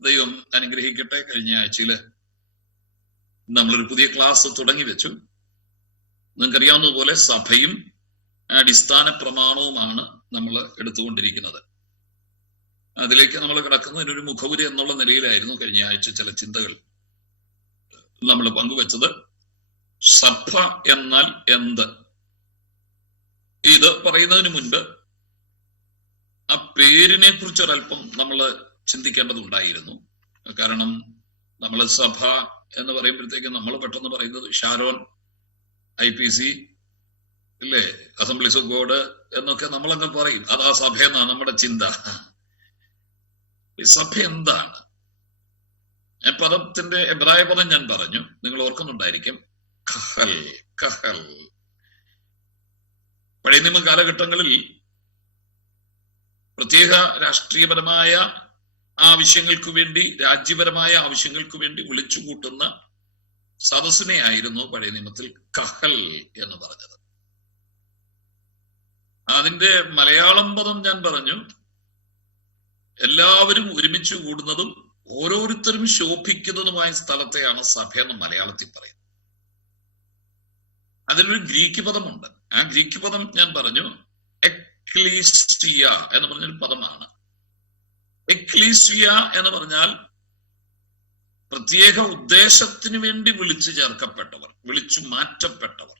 ദൈവം അനുഗ്രഹിക്കട്ടെ. കഴിഞ്ഞ ആഴ്ചയില് നമ്മളൊരു പുതിയ ക്ലാസ് തുടങ്ങി വെച്ചു. നിങ്ങൾക്കറിയാവുന്നതുപോലെ സഭയും അടിസ്ഥാന പ്രമാണവുമാണ് നമ്മൾ എടുത്തുകൊണ്ടിരിക്കുന്നത്. അതിലേക്ക് നമ്മൾ കിടക്കുന്നതിനൊരു മുഖവുര എന്നുള്ള നിലയിലായിരുന്നു കഴിഞ്ഞ ആഴ്ച ചില ചിന്തകൾ നമ്മൾ പങ്കുവെച്ചത്. സഭ എന്നാൽ എന്ത്? ഇത് പറയുന്നതിന് മുൻപ് ആ പേരിനെ കുറിച്ച് ഒരല്പം നമ്മൾ ചിന്തിക്കേണ്ടതുണ്ടായിരുന്നു. കാരണം നമ്മൾ സഭ എന്ന് പറയുമ്പോഴത്തേക്കും നമ്മൾ പെട്ടെന്ന് പറയുന്നത് ഷാരോൺ, IPC ഇല്ലേ, അസംബ്ലീസ് ഓഫ് ഗോഡ് എന്നൊക്കെ നമ്മളങ്ങ് പറയും. അത് ആ സഭ എന്നാണ് നമ്മുടെ ചിന്ത. സഭ എന്താണ്? പദത്തിന്റെ എബ്രായ പദം ഞാൻ പറഞ്ഞു, നിങ്ങൾ ഓർക്കുന്നുണ്ടായിരിക്കും. കഹൽ. കഹൽ പഴയ നിയമ കാലഘട്ടങ്ങളിൽ പ്രത്യേക രാഷ്ട്രീയപരമായ ആവശ്യങ്ങൾക്ക് വേണ്ടി, രാജ്യപരമായ ആവശ്യങ്ങൾക്ക് വേണ്ടി വിളിച്ചു കൂട്ടുന്ന സദസ്സിനെ ആയിരുന്നു പഴയ നിയമത്തിൽ കഹൽ എന്ന് പറഞ്ഞത്. അതിന്റെ മലയാളം പദം ഞാൻ പറഞ്ഞു, എല്ലാവരും ഒരുമിച്ച് കൂടുന്നതും ഓരോരുത്തരും ശോഭിക്കുന്നതുമായ സ്ഥലത്തെയാണ് സഭയെന്ന് മലയാളത്തിൽ പറയുന്നത്. അതിലൊരു ഗ്രീക്ക് പദമുണ്ട്. ആ ഗ്രീക്ക് പദം ഞാൻ പറഞ്ഞു എക്ലീസിയ എന്ന് പറഞ്ഞൊരു പദമാണ്. എക്ലീസിയ എന്ന് പറഞ്ഞാൽ പ്രത്യേക ഉദ്ദേശത്തിന് വേണ്ടി വിളിച്ചു ചേർക്കപ്പെട്ടവർ, വിളിച്ചു മാറ്റപ്പെട്ടവർ.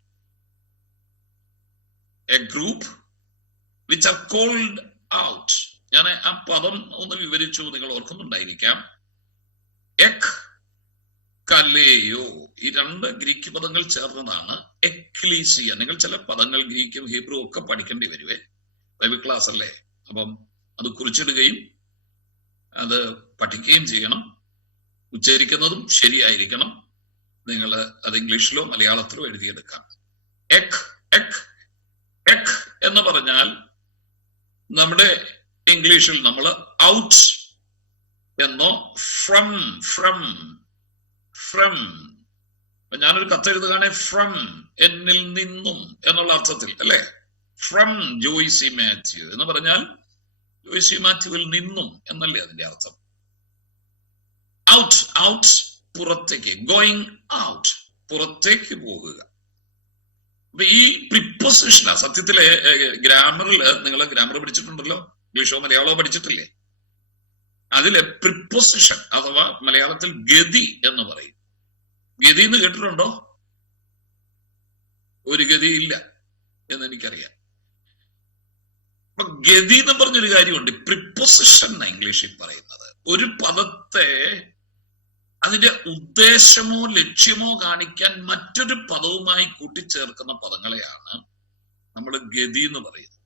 A group which are called out. ഞാൻ ആ പദം ഒന്ന് വിവരിച്ചു, നിങ്ങൾ ഓർക്കുന്നുണ്ടായിരിക്കാം. എക് കലേയോ, ഈ രണ്ട് ഗ്രീക്ക് പദങ്ങൾ ചേർന്നതാണ് എക്ലീസിയ. നിങ്ങൾ ചില പദങ്ങൾ ഗ്രീക്കും ഹീബ്രു ഒക്കെ പഠിക്കേണ്ടി വരുവേ, ബൈബിൾ ക്ലാസ് അല്ലേ. അപ്പം അത് കുറിച്ചിടുകയും അത് പഠിക്കുകയും ചെയ്യണം. ഉച്ചരിക്കുന്നതും ശരിയായിരിക്കണം. നിങ്ങൾ അത് ഇംഗ്ലീഷിലോ മലയാളത്തിലോ എഴുതിയെടുക്കാം. എക് എക് എക് എന്ന് പറഞ്ഞാൽ നമ്മുടെ ഇംഗ്ലീഷിൽ നമ്മൾ ഔട്ട് എന്നോ ഫ്രം ഫ്രം ഫ്രം, ഞാനൊരു കത്തെഴുതുകയാണെ ഫ്രം എന്നിൽ നിന്നും എന്നുള്ള അർത്ഥത്തിൽ അല്ലെ. ഫ്രം ജോയ്സി മാത്യു എന്ന് പറഞ്ഞാൽ ജോയ്സി മാത്യുവിൽ നിന്നും എന്നല്ലേ അതിന്റെ അർത്ഥം. ഔട്ട് ഔട്ട് പുറത്തേക്ക്, ഗോയിങ് ഔട്ട് പുറത്തേക്ക് പോകുക. അപ്പൊ ഈ പ്രിപ്പോസിഷനാ സത്യത്തിലെ ഗ്രാമറിൽ, നിങ്ങൾ ഗ്രാമർ പഠിച്ചിട്ടുണ്ടല്ലോ, ഇംഗ്ലീഷോ മലയാളമോ പഠിച്ചിട്ടില്ലേ? അതിലെ പ്രിപ്പോസിഷൻ അഥവാ മലയാളത്തിൽ ഗതി എന്ന് പറയും. ഗതി എന്ന് കേട്ടിട്ടുണ്ടോ? ഒരു ഗതിയില്ല എന്ന് എനിക്കറിയാം. അപ്പൊ ഗതി എന്ന് പറഞ്ഞൊരു കാര്യമുണ്ട്. പ്രിപ്പോസിഷൻ എന്നാ ഇംഗ്ലീഷിൽ പറയുന്നത്. ഒരു പദത്തെ അതിന്റെ ഉദ്ദേശമോ ലക്ഷ്യമോ കാണിക്കാൻ മറ്റൊരു പദവുമായി കൂട്ടിച്ചേർക്കുന്ന പദങ്ങളെയാണ് നമ്മൾ ഗതി എന്ന് പറയുന്നത്.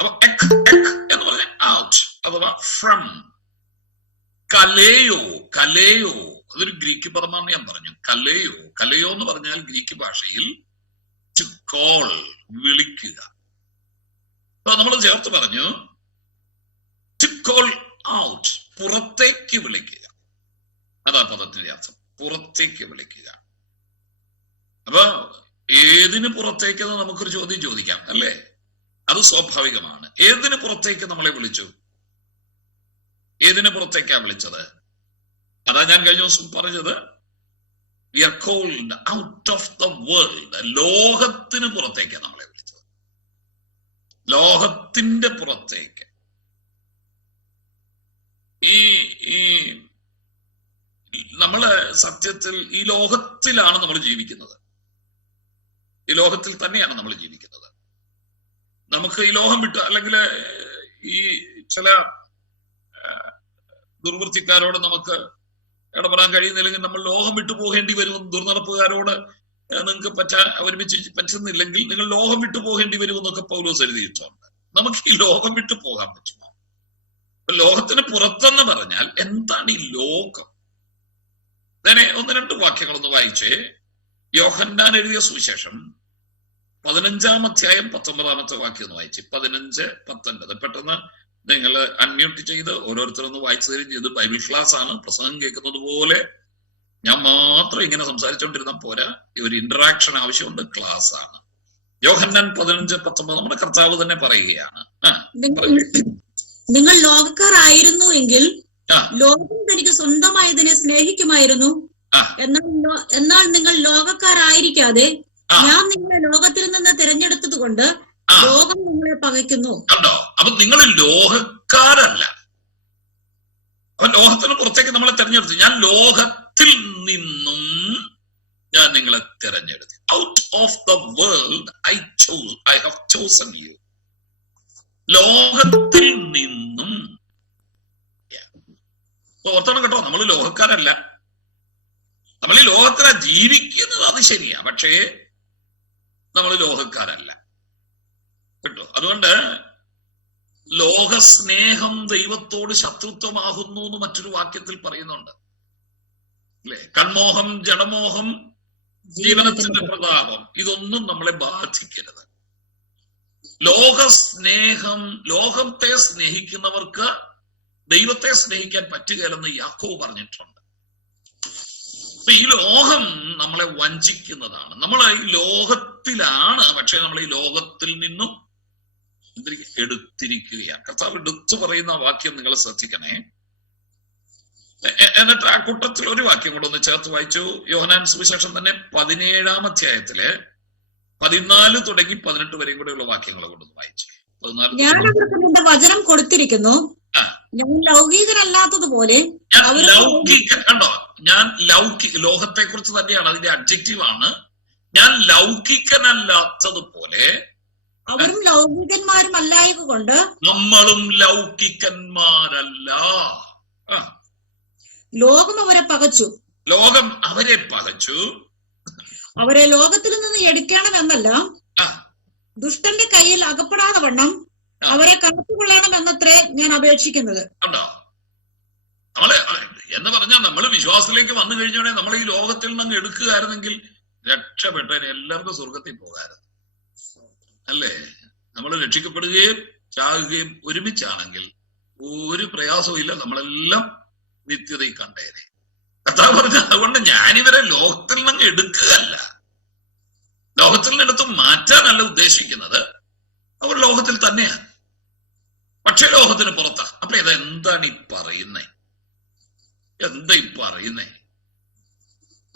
അപ്പൊ എക് എക് എന്ന് പറഞ്ഞ ഔട്ട് അഥവാ ഫ്രം. കലേയോ, കലേയോ അതൊരു ഗ്രീക്ക് പദമാണെന്ന് ഞാൻ പറഞ്ഞു. കലേയോ, കലേയോ എന്ന് പറഞ്ഞാൽ ഗ്രീക്ക് ഭാഷയിൽ ടു കോൾ, വിളിക്കുക. അപ്പൊ നമ്മൾ ചേർത്ത് പറഞ്ഞു ടു കോൾ ഔട്ട്, പുറത്തേക്ക് വിളിക്കുക. അതാ പദത്തിന്റെ അർത്ഥം, പുറത്തേക്ക് വിളിക്കുക. അപ്പൊ ഏതിന് പുറത്തേക്കെന്ന് നമുക്കൊരു ചോദ്യം ചോദിക്കാം അല്ലേ? അത് സ്വാഭാവികമാണ്. ഏതിന് പുറത്തേക്ക് നമ്മളെ വിളിച്ചു? ഏതിന് പുറത്തേക്കാ വിളിച്ചത്? അതാ ഞാൻ കഴിഞ്ഞ ദിവസം പറഞ്ഞത്. We are called out of the world. ലോകത്തിന് പുറത്തേക്കാ നമ്മളെ വിളിച്ചത്, ലോകത്തിന്റെ പുറത്തേക്ക്. ഈ നമ്മള് സത്യത്തിൽ ഈ ലോകത്തിലാണ് നമ്മൾ ജീവിക്കുന്നത്. ഈ ലോകത്തിൽ തന്നെയാണ് നമ്മൾ ജീവിക്കുന്നത്. നമുക്ക് ഈ ലോകം വിട്ട്, അല്ലെങ്കിൽ ഈ ചില ദുർവൃത്തിക്കാരോട് നമുക്ക് ഇടപെടാൻ കഴിയുന്നില്ലെങ്കിൽ നമ്മൾ ലോകം വിട്ടു പോകേണ്ടി വരും. ദുർനടപ്പുകാരോട് നിങ്ങൾക്ക് ഒരുമിച്ച് പറ്റുന്നില്ലെങ്കിൽ നിങ്ങൾ ലോകം വിട്ടു പോകേണ്ടി വരുമെന്നൊക്കെ പൗലോസ് എഴുതിയിട്ടുണ്ട്. നമുക്ക് ഈ ലോകം വിട്ടു പോകാൻ പറ്റുമോ? ലോകത്തിന് പുറത്തെന്ന് പറഞ്ഞാൽ എന്താണ് ഈ ലോകം? അങ്ങനെ ഒന്ന് രണ്ട് വാക്യങ്ങളൊന്ന് വായിച്ചേ. യോഹന്നാൻ എഴുതിയ സുവിശേഷം 15-ാം അധ്യായം 19-ാമത്തെ വാക്യം ഒന്ന് വായിച്ച്. 15-19 പെട്ടെന്ന് നിങ്ങൾ അൺമ്യൂട്ട് ചെയ്ത് ഓരോരുത്തരൊന്ന് വായിച്ചു തരും ചെയ്ത്. ബൈബിൾ ക്ലാസ് ആണ്, പ്രസംഗം കേൾക്കുന്നത് പോലെ ഞാൻ മാത്രം ഇങ്ങനെ സംസാരിച്ചുകൊണ്ടിരുന്ന പോരാ, ഒരു ഇന്ററാക്ഷൻ ആവശ്യമുണ്ട്. ക്ലാസ് ആണ്. യോഹന്നാൻ 15-19 നമ്മുടെ കർത്താവ് തന്നെ പറയുകയാണ്. നിങ്ങൾ ലോകക്കാർ ആയിരുന്നു എങ്കിൽ ലോകം തനിക്ക് സ്വന്തമായതിനെ സ്നേഹിക്കുമായിരുന്നു. എന്നാൽ നിങ്ങൾ ലോകക്കാരായിരിക്കാതെ ഞാൻ നിങ്ങളെ ലോകത്തിൽ നിന്ന് തിരഞ്ഞെടുത്തത് കൊണ്ട് ലോകം നിങ്ങളെ പകയ്ക്കുന്നു. കണ്ടോ? അപ്പൊ നിങ്ങൾ ലോകക്കാരല്ല. അപ്പൊ ലോകത്തിന് പുറത്തേക്ക് നമ്മളെ തെരഞ്ഞെടുത്തു. ഞാൻ ലോകത്തിൽ നിന്നും ഞാൻ നിങ്ങളെ തിരഞ്ഞെടുത്തു. Out of the world I have chosen you. ലോകത്തിൽ നിന്നും. ഓർത്തണം കേട്ടോ, നമ്മൾ ലോകക്കാരല്ല. നമ്മൾ ഈ ലോകത്തിലാ ജീവിക്കുന്നത്, അത് ശരിയാ. പക്ഷേ നമ്മൾ ലോകക്കാരല്ല കേട്ടോ. അതുകൊണ്ട് ലോകസ്നേഹം ദൈവത്തോട് ശത്രുത്വമാകുന്നു എന്ന് മറ്റൊരു വാക്യത്തിൽ പറയുന്നുണ്ട് അല്ലെ. കൺമോഹം, ജഡമോഹം, ജീവനത്തിന്റെ പ്രതാപം, ഇതൊന്നും നമ്മളെ ബാധിക്കരുത്. ലോകസ്നേഹം, ലോകത്തെ സ്നേഹിക്കുന്നവർക്ക് ദൈവത്തെ സ്നേഹിക്കാൻ പറ്റുകയില്ലെന്ന് യാക്കോബ് പറഞ്ഞിട്ടുണ്ട്. അപ്പൊ ഈ ലോകം നമ്മളെ വഞ്ചിക്കുന്നതാണ്. നമ്മൾ ഈ ലോകത്തിലാണ്, പക്ഷെ നമ്മൾ ഈ ലോകത്തിൽ നിന്നും എടുത്തിരിക്കുകയാണ്. കർത്താവ് എടുത്തു പറയുന്ന വാക്യം നിങ്ങൾ ശ്രദ്ധിക്കണേ. എന്നിട്ട് ആ കൂട്ടത്തിൽ ഒരു വാക്യം കൂടെ ഒന്ന് ചേർത്ത് വായിച്ചു. യോഹന്നാൻ സുവിശേഷം തന്നെ 17-ാം അധ്യായത്തില് 14 തുടങ്ങി 18 വരെയും കൂടെയുള്ള വാക്യങ്ങളെ കൊണ്ടൊന്ന് വായിച്ചു. ഞാൻ അവർക്ക് നിന്റെ വചനം കൊടുത്തിരിക്കുന്നു, ഞാൻ ലൗകികനല്ലാത്തതുപോലെ. കണ്ടോ, ഞാൻ ലോകത്തെ കുറിച്ച് തന്നെയാണ്, അതിന്റെ അഡ്ജക്റ്റീവ് ആണ്. ഞാൻ ലൗകികനല്ലാത്തതുപോലെ അവരും ലൗകികന്മാരും അല്ലായതുകൊണ്ട് നമ്മളും ലൗകികന്മാരല്ല. ലോകം അവരെ പകച്ചു. ലോകം അവരെ പകച്ചു. അവരെ ലോകത്തിൽ നിന്ന് എടുക്കണമെന്നല്ല, ദുഷ്ടന്റെ കയ്യിൽ അകപ്പെടാതെ വണ്ണം അവരെ കാത്തുകൊള്ളണമെന്നത്രേ ഞാൻ അപേക്ഷിക്കുന്നത്. കണ്ടോ, നമ്മളെ എന്ന് പറഞ്ഞാൽ നമ്മൾ വിശ്വാസത്തിലേക്ക് വന്നു കഴിഞ്ഞോടെ നമ്മൾ ഈ ലോകത്തിൽ നിന്ന് എടുക്കുകയായിരുന്നെങ്കിൽ രക്ഷപ്പെട്ടതിന് എല്ലാവർക്കും സ്വർഗത്തിൽ പോകാമായിരുന്നു അല്ലേ. നമ്മൾ രക്ഷിക്കപ്പെടുകയും ചാകുകയും ഒരുമിച്ചാണെങ്കിൽ ഒരു പ്രയാസവും ഇല്ല, നമ്മളെല്ലാം നിത്യതയിൽ കണ്ടേനെ. കർത്താവ് പറഞ്ഞ അതുകൊണ്ട് ഞാനിവരെ ലോകത്തിൽ നിന്ന് എടുക്കുകയല്ല, ലോകത്തിൽ നിന്ന് എടുത്ത് മാറ്റാനല്ല ഉദ്ദേശിക്കുന്നത്. അവർ ലോകത്തിൽ തന്നെയാണ്, പക്ഷെ ലോകത്തിന് പുറത്താ. അപ്പൊ ഇതെന്താണ് ഈ പറയുന്നേ? എന്താ ഈ പറയുന്നേ?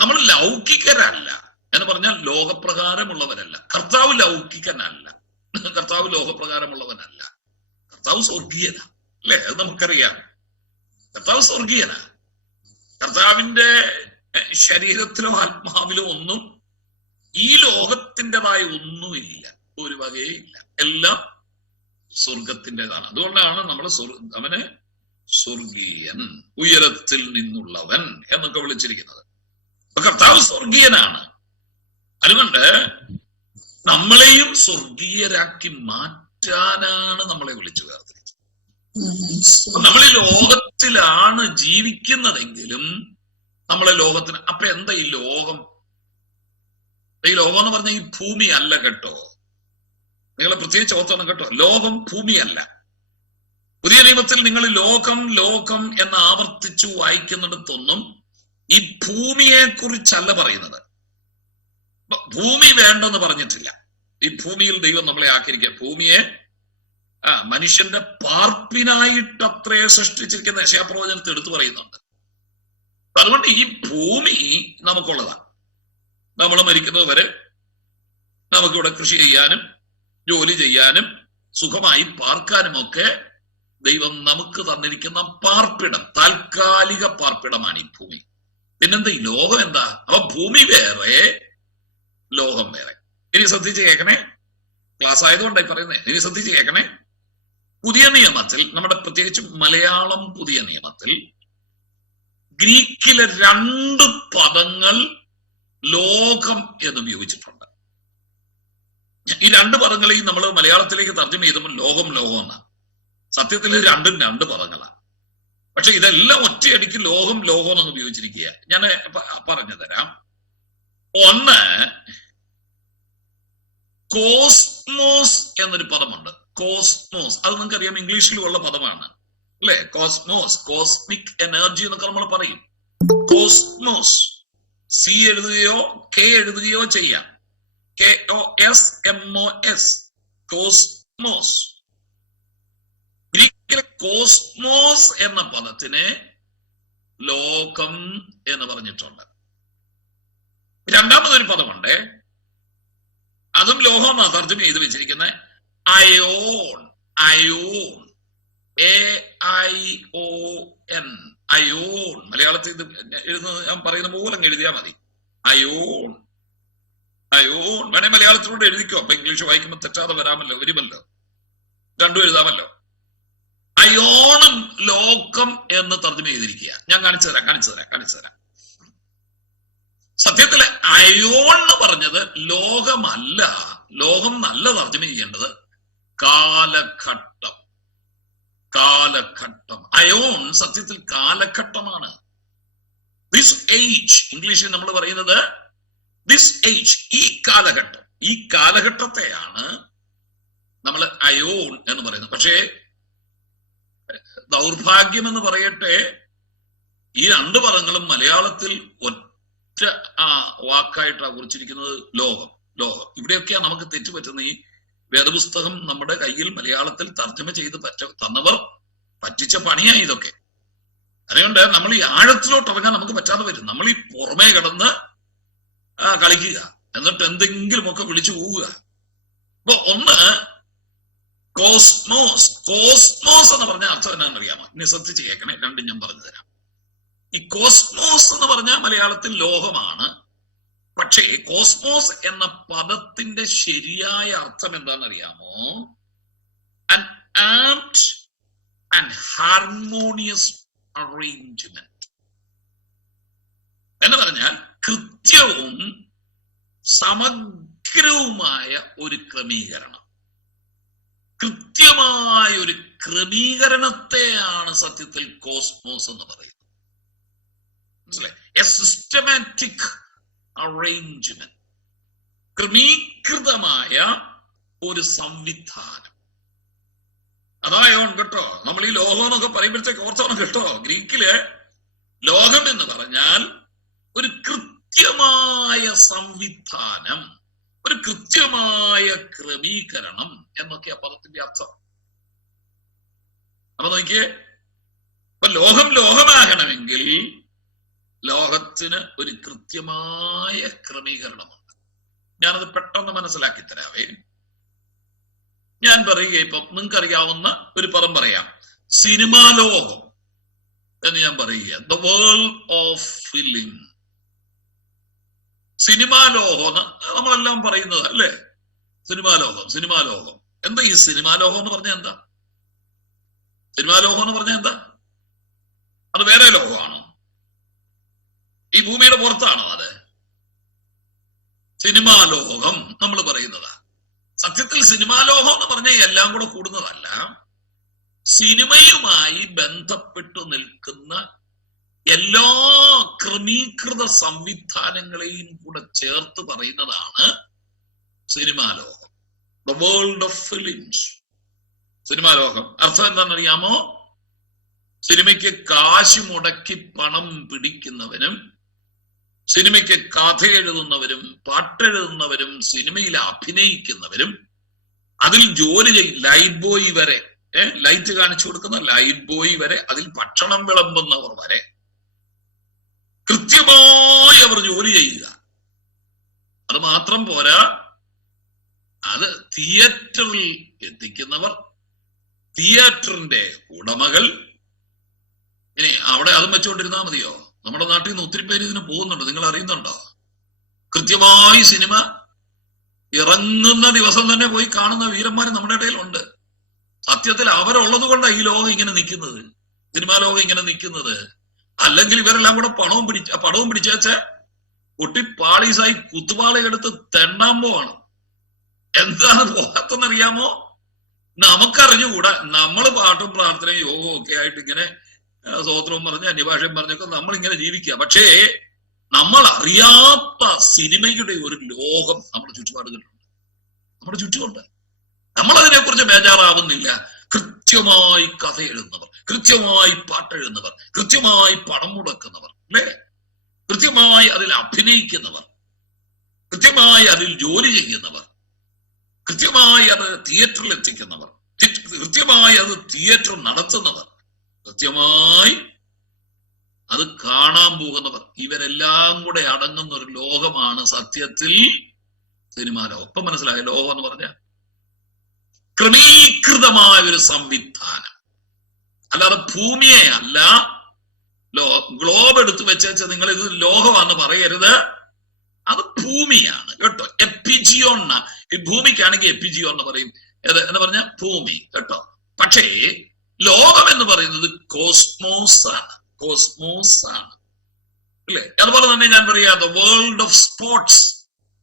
നമ്മൾ ലൗകികരല്ല എന്ന് പറഞ്ഞാൽ ലോകപ്രകാരമുള്ളവരല്ല. കർത്താവ് ലൗകികനല്ല, കർത്താവ് ലോകപ്രകാരമുള്ളവനല്ല. കർത്താവ് സ്വർഗീയനാ അല്ലെ, അത് നമുക്കറിയാം. കർത്താവ് സ്വർഗീയനാ. കർത്താവിന്റെ ശരീരത്തിലോ ആത്മാവിലോ ഒന്നും ഈ ലോകത്തിൻ്റെതായ ഒന്നുമില്ല, ഒരു വകയില്ല. എല്ലാം സ്വർഗത്തിൻ്റെതാണ്. അതുകൊണ്ടാണ് നമ്മൾ അവന് സ്വർഗീയൻ, ഉയരത്തിൽ നിന്നുള്ളവൻ എന്നൊക്കെ വിളിച്ചിരിക്കുന്നത്. അപ്പൊ കർത്താവ് സ്വർഗീയനാണ്. അതുകൊണ്ട് നമ്മളെയും സ്വർഗീയരാക്കി മാറ്റാനാണ് നമ്മളെ വിളിച്ചു വേർതിരിച്ചത്. നമ്മൾ ഈ ലോകത്തിലാണ് ജീവിക്കുന്നതെങ്കിലും നമ്മളെ ലോകത്തിന്. അപ്പൊ എന്താ ഈ ലോകം? ഈ ലോകം എന്ന് പറഞ്ഞാൽ ഈ ഭൂമി അല്ല കേട്ടോ. നിങ്ങളെ പ്രത്യേകിച്ച് ഓർത്തണം കേട്ടോ, ലോകം ഭൂമിയല്ല. പുതിയ നിയമത്തിൽ നിങ്ങൾ ലോകം ലോകം എന്ന് ആവർത്തിച്ചു വായിക്കുന്നിടത്തൊന്നും ഈ ഭൂമിയെ കുറിച്ചല്ല പറയുന്നത്. ഭൂമി വേണ്ടെന്ന് പറഞ്ഞിട്ടില്ല. ഈ ഭൂമിയിൽ ദൈവം നമ്മളെ ആക്കിയിരിക്കുക. ഭൂമിയെ മനുഷ്യന്റെ പാർപ്പിനായിട്ട് അത്രേ സൃഷ്ടിച്ചിരിക്കുന്ന യെശയ്യാപ്രവചനത്തിൽ എടുത്തു പറയുന്നുണ്ട്. അതുകൊണ്ട് ഈ ഭൂമി നമുക്കുള്ളതാണ്. നമ്മൾ മരിക്കുന്നത് വരെ നമുക്കിവിടെ കൃഷി ചെയ്യാനും ജോലി ചെയ്യാനും സുഖമായി പാർക്കാനും ഒക്കെ ദൈവം നമുക്ക് തന്നിരിക്കുന്ന പാർപ്പിടം, താൽക്കാലിക പാർപ്പിടമാണ് ഈ ഭൂമി. പിന്നെന്താ ഈ ലോകം? എന്താ? അപ്പൊ ഭൂമി വേറെ, ലോകം വേറെ. ഇനി ശ്രദ്ധിച്ച് കേൾക്കണേ, ക്ലാസ് ആയതുകൊണ്ടായി പറയുന്നേ. ഇനി ശ്രദ്ധിച്ച് കേൾക്കണേ. പുതിയ നിയമത്തിൽ, നമ്മുടെ പ്രത്യേകിച്ച് മലയാളം പുതിയ നിയമത്തിൽ ഗ്രീക്കിലെ 2 പദങ്ങൾ ലോകം എന്ന് ഉപയോഗിച്ചിട്ടുണ്ട്. ഈ 2 പദങ്ങളെയും നമ്മൾ മലയാളത്തിലേക്ക് തർജ്ജമ ചെയ്തപ്പോൾ ലോകം ലോകം എന്നാണ്. സത്യത്തിൽ 2 പദങ്ങളാണ്. പക്ഷെ ഇതെല്ലാം ഒറ്റയടിക്ക് ലോകം ലോകം എന്ന് ഉപയോഗിച്ചിരിക്കുക. ഞാൻ പറഞ്ഞു തരാം. ഒന്ന്, കോസ്മോസ് എന്നൊരു പദമുണ്ട്. കോസ്മോസ്, അത് നിങ്ങൾക്കറിയാം, ഇംഗ്ലീഷിലുള്ള പദമാണ് അല്ലെ. കോസ്മോസ്, കോസ്മിക് എനർജി എന്നൊക്കെ നമ്മൾ പറയും. കോസ്മോസ്, സി എഴുതുകയോ കെ എഴുതുകയോ ചെയ്യാം. KOSMOS, cosmos. ഗ്രീക്ക് കോസ്മോസ് എന്ന പദത്തിനെ ലോകം എന്ന് പറഞ്ഞിട്ടുണ്ട്. രണ്ടാമതൊരു പദമുണ്ട്, അതും ലോകം എന്നാ തർജ്ജമ ചെയ്ത് വെച്ചിരിക്കുന്നത്, അയോൺ. Ion, AION, ion. മലയാളത്തിൽ ഇത് എഴുതുന്നത് ഞാൻ പറയുന്ന പോലെ എഴുതിയാൽ മതി. Ion, ion. വേണേ മലയാളത്തിലൂടെ എഴുതിക്കോ, അപ്പൊ ഇംഗ്ലീഷ് വായിക്കുമ്പോൾ തെറ്റാതെ വരുമല്ലോ, രണ്ടും എഴുതാമല്ലോ. അയോണം ലോകം എന്ന് തർജ്ജമ ചെയ്തിരിക്കുക. ഞാൻ കാണിച്ചു തരാം. സത്യത്തില് അയോൺ എന്ന് പറഞ്ഞത് ലോകമല്ല. ലോകം നല്ല തർജ്ജമ ചെയ്യേണ്ടത് കാലഘട്ടം. അയോൺ സത്യത്തിൽ കാലഘട്ടമാണ്. ദിസ് ഏജ്, ഇംഗ്ലീഷിൽ നമ്മൾ പറയുന്നത് ദിസ് ഏജ്, ഈ കാലഘട്ടത്തെയാണ് നമ്മൾ അയോൺ എന്ന് പറയുന്നത്. പക്ഷേ ദൗർഭാഗ്യം എന്ന് പറയട്ടെ, ഈ രണ്ട് പദങ്ങളും മലയാളത്തിൽ ഒറ്റ വാക്കായിട്ടാണ് കുറിച്ചിരിക്കുന്നത്, ലോകം. ഇവിടെയൊക്കെയാണ് നമുക്ക് തെറ്റുപറ്റുന്ന. ഈ വേദപുസ്തകം നമ്മുടെ കയ്യിൽ മലയാളത്തിൽ തർജ്ജമ ചെയ്ത് തന്നവർ പറ്റിച്ച പണിയായി ഇതൊക്കെ. അതുകൊണ്ട് നമ്മൾ ഈ ആഴത്തിലോട്ട് ഇറങ്ങാൻ നമുക്ക് പറ്റാതെ വരും. നമ്മൾ ഈ പുറമേ കിടന്ന് കളിക്കുക, എന്നിട്ട് എന്തെങ്കിലുമൊക്കെ വിളിച്ചു പോവുക. അപ്പൊ ഒന്ന് കോസ്മോസ്. കോസ്മോസ് എന്ന് പറഞ്ഞ അർത്ഥം എന്നാണെന്ന് അറിയാമോ? ഇനി ശ്രദ്ധിച്ച് കേൾക്കണേ, രണ്ടും ഞാൻ പറഞ്ഞു തരാം. ഈ കോസ്മോസ് എന്ന് പറഞ്ഞാൽ മലയാളത്തിൽ ലോകമാണ്. പക്ഷേ കോസ്മോസ് എന്ന പദത്തിന്റെ ശരിയായ അർത്ഥം എന്താണെന്നറിയാമോ? An apt and harmonious arrangement എന്ന് പറഞ്ഞാൽ കൃത്യവും സമഗ്രവുമായ ഒരു ക്രമീകരണം. കൃത്യമായ ഒരു ക്രമീകരണത്തെയാണ് സത്യത്തിൽ കോസ്മോസ് എന്ന് പറയുന്നത്. മനസ്സിലായി? എ സിസ്റ്റമാറ്റിക് അറേഞ്ച്മെന്റ്, ക്രമീകൃതമായ ഒരു സംവിധാനം. അതായോൺ കേട്ടോ. നമ്മൾ ഈ ലോകം എന്നൊക്കെ പറയുമ്പോഴത്തേക്ക് ഓർത്തോണം കേട്ടോ, ഗ്രീക്കില് ലോകം എന്ന് പറഞ്ഞാൽ ഒരു കൃത്യമായ സംവിധാനം, ഒരു കൃത്യമായ ക്രമീകരണം എന്നൊക്കെയാ പദത്തിന്റെ അർത്ഥം. അപ്പൊ നോക്കിയേ, ഇപ്പൊ ലോകമാകണമെങ്കിൽ ലോകത്തിന് ഒരു കൃത്യമായ ക്രമീകരണമുണ്ട്. ഞാനത് പെട്ടെന്ന് മനസ്സിലാക്കി തരാവേ. ഞാൻ പറയുക, ഇപ്പം നിങ്ങൾക്കറിയാവുന്ന ഒരു പദം പറയാം, സിനിമാ ലോകം എന്ന് ഞാൻ പറയുക. The world of film. Cinema ലോകം നമ്മളെല്ലാം പറയുന്നത് അല്ലേ? സിനിമാ ലോകം. എന്താ ഈ സിനിമാ ലോകം എന്ന് പറഞ്ഞാൽ എന്താ? അത് വേറെ ലോകമാണോ? ഈ ഭൂമിയുടെ പുറത്താണോ അത്? സിനിമാ ലോകം നമ്മൾ പറയുന്നതാ. സത്യത്തിൽ സിനിമാ ലോകം എന്ന് പറഞ്ഞാൽ എല്ലാം കൂടെ കൂടുന്നതല്ല. സിനിമയുമായി ബന്ധപ്പെട്ടു നിൽക്കുന്ന എല്ലാ ക്രമീകൃത സംവിധാനങ്ങളെയും കൂടെ ചേർത്ത് പറയുന്നതാണ് സിനിമാ ലോകം. The world of films. Cinema ലോകം അർത്ഥം എന്താണെന്നറിയാമോ? സിനിമയ്ക്ക് കാശ് മുടക്കി പണം പിടിക്കുന്നവനും, സിനിമയ്ക്ക് കഥ എഴുതുന്നവരും, പാട്ടെഴുതുന്നവരും, സിനിമയിൽ അഭിനയിക്കുന്നവരും, അതിൽ ജോലി ചെയ്യും, ലൈറ്റ് ബോയ് വരെ, ലൈറ്റ് കാണിച്ചു കൊടുക്കുന്ന ലൈറ്റ് ബോയ് വരെ, അതിൽ ഭക്ഷണം വിളമ്പുന്നവർ വരെ കൃത്യമായി അവർ ജോലി ചെയ്യുക. അത് മാത്രം പോരാ, അത് തിയേറ്ററിൽ എത്തിക്കുന്നവർ, തിയേറ്ററിന്റെ ഉടമകൾ. ഇനി അവിടെ അതും വെച്ചുകൊണ്ടിരുന്നാൽ മതിയോ? നമ്മുടെ നാട്ടിൽ നിന്ന് ഒത്തിരി പേര് ഇതിന് പോകുന്നുണ്ട്, നിങ്ങൾ അറിയുന്നുണ്ടോ? കൃത്യമായി സിനിമ ഇറങ്ങുന്ന ദിവസം തന്നെ പോയി കാണുന്ന വീരന്മാർ നമ്മുടെ ഇടയിലുണ്ട്. സത്യത്തിൽ അവരുള്ളത് കൊണ്ടാണ് ഈ ലോകം ഇങ്ങനെ നിൽക്കുന്നത്, സിനിമാ ലോകം ഇങ്ങനെ നിൽക്കുന്നത്. അല്ലെങ്കിൽ ഇവരെല്ലാം കൂടെ പടവും പിടിച്ചേച്ച് കുട്ടി പാളീസായി കുത്തുപാളയെടുത്ത് തെണ്ണാൻ പോവാണ്. എന്താണ് പോകാത്തെന്നറിയാമോ? നമുക്കറിഞ്ഞുകൂടാ. നമ്മൾ പാട്ടും പ്രാർത്ഥനയും യോഗവും ഒക്കെ ആയിട്ട് ഇങ്ങനെ സ്തോത്രവും പറഞ്ഞ് അന്യഭാഷയും പറഞ്ഞൊക്കെ നമ്മൾ ഇങ്ങനെ ജീവിക്കുക. പക്ഷേ നമ്മൾ അറിയാത്ത സിനിമയുടെ ഒരു ലോകം നമ്മുടെ ചുറ്റുപാടുകളിലുണ്ട്, നമ്മുടെ ചുറ്റുമുണ്ട്. നമ്മളതിനെ കുറിച്ച് ബേജാറാവുന്നില്ല. കൃത്യമായി കഥ എഴുതുന്നവർ, കൃത്യമായി പാട്ടെഴുതുന്നവർ, കൃത്യമായി പണം മുടക്കുന്നവർ, അല്ലേ? കൃത്യമായി അതിൽ അഭിനയിക്കുന്നവർ, കൃത്യമായി അതിൽ ജോലി ചെയ്യുന്നവർ, കൃത്യമായി അത് തിയേറ്ററിൽ എത്തിക്കുന്നവർ, കൃത്യമായി അത് തിയേറ്റർ നടത്തുന്നവർ, കൃത്യമായി അത് കാണാൻ പോകുന്നവർ, ഇവരെല്ലാം കൂടെ അടങ്ങുന്ന ഒരു ലോകമാണ് സത്യത്തിൽ സിനിമാ ലോകം. ഇപ്പൊ മനസ്സിലായ ലോകം എന്ന് പറഞ്ഞ ക്രമീകൃതമായ ഒരു സംവിധാനം, അല്ലാതെ ഭൂമിയെ അല്ല. ഗ്ലോബ് എടുത്തു വെച്ച നിങ്ങൾ ഇത് ലോകമാണെന്ന് പറയരുത്, അത് ഭൂമിയാണ് കേട്ടോ. എപ്പിജിയോൺ, ഈ ഭൂമിക്കാണെങ്കിൽ എപ്പിജിയോൺ എന്ന് പറയും, എന്ന് പറഞ്ഞ ഭൂമി കേട്ടോ. പക്ഷേ ലോകം എന്ന് പറയുന്നത് കോസ്മോസ് ആണ്, കോസ്മോസ് ആണ് അല്ലേ. അതുപോലെ തന്നെ ഞാൻ പറയാ ദ വേൾഡ് ഓഫ് സ്പോർട്സ്,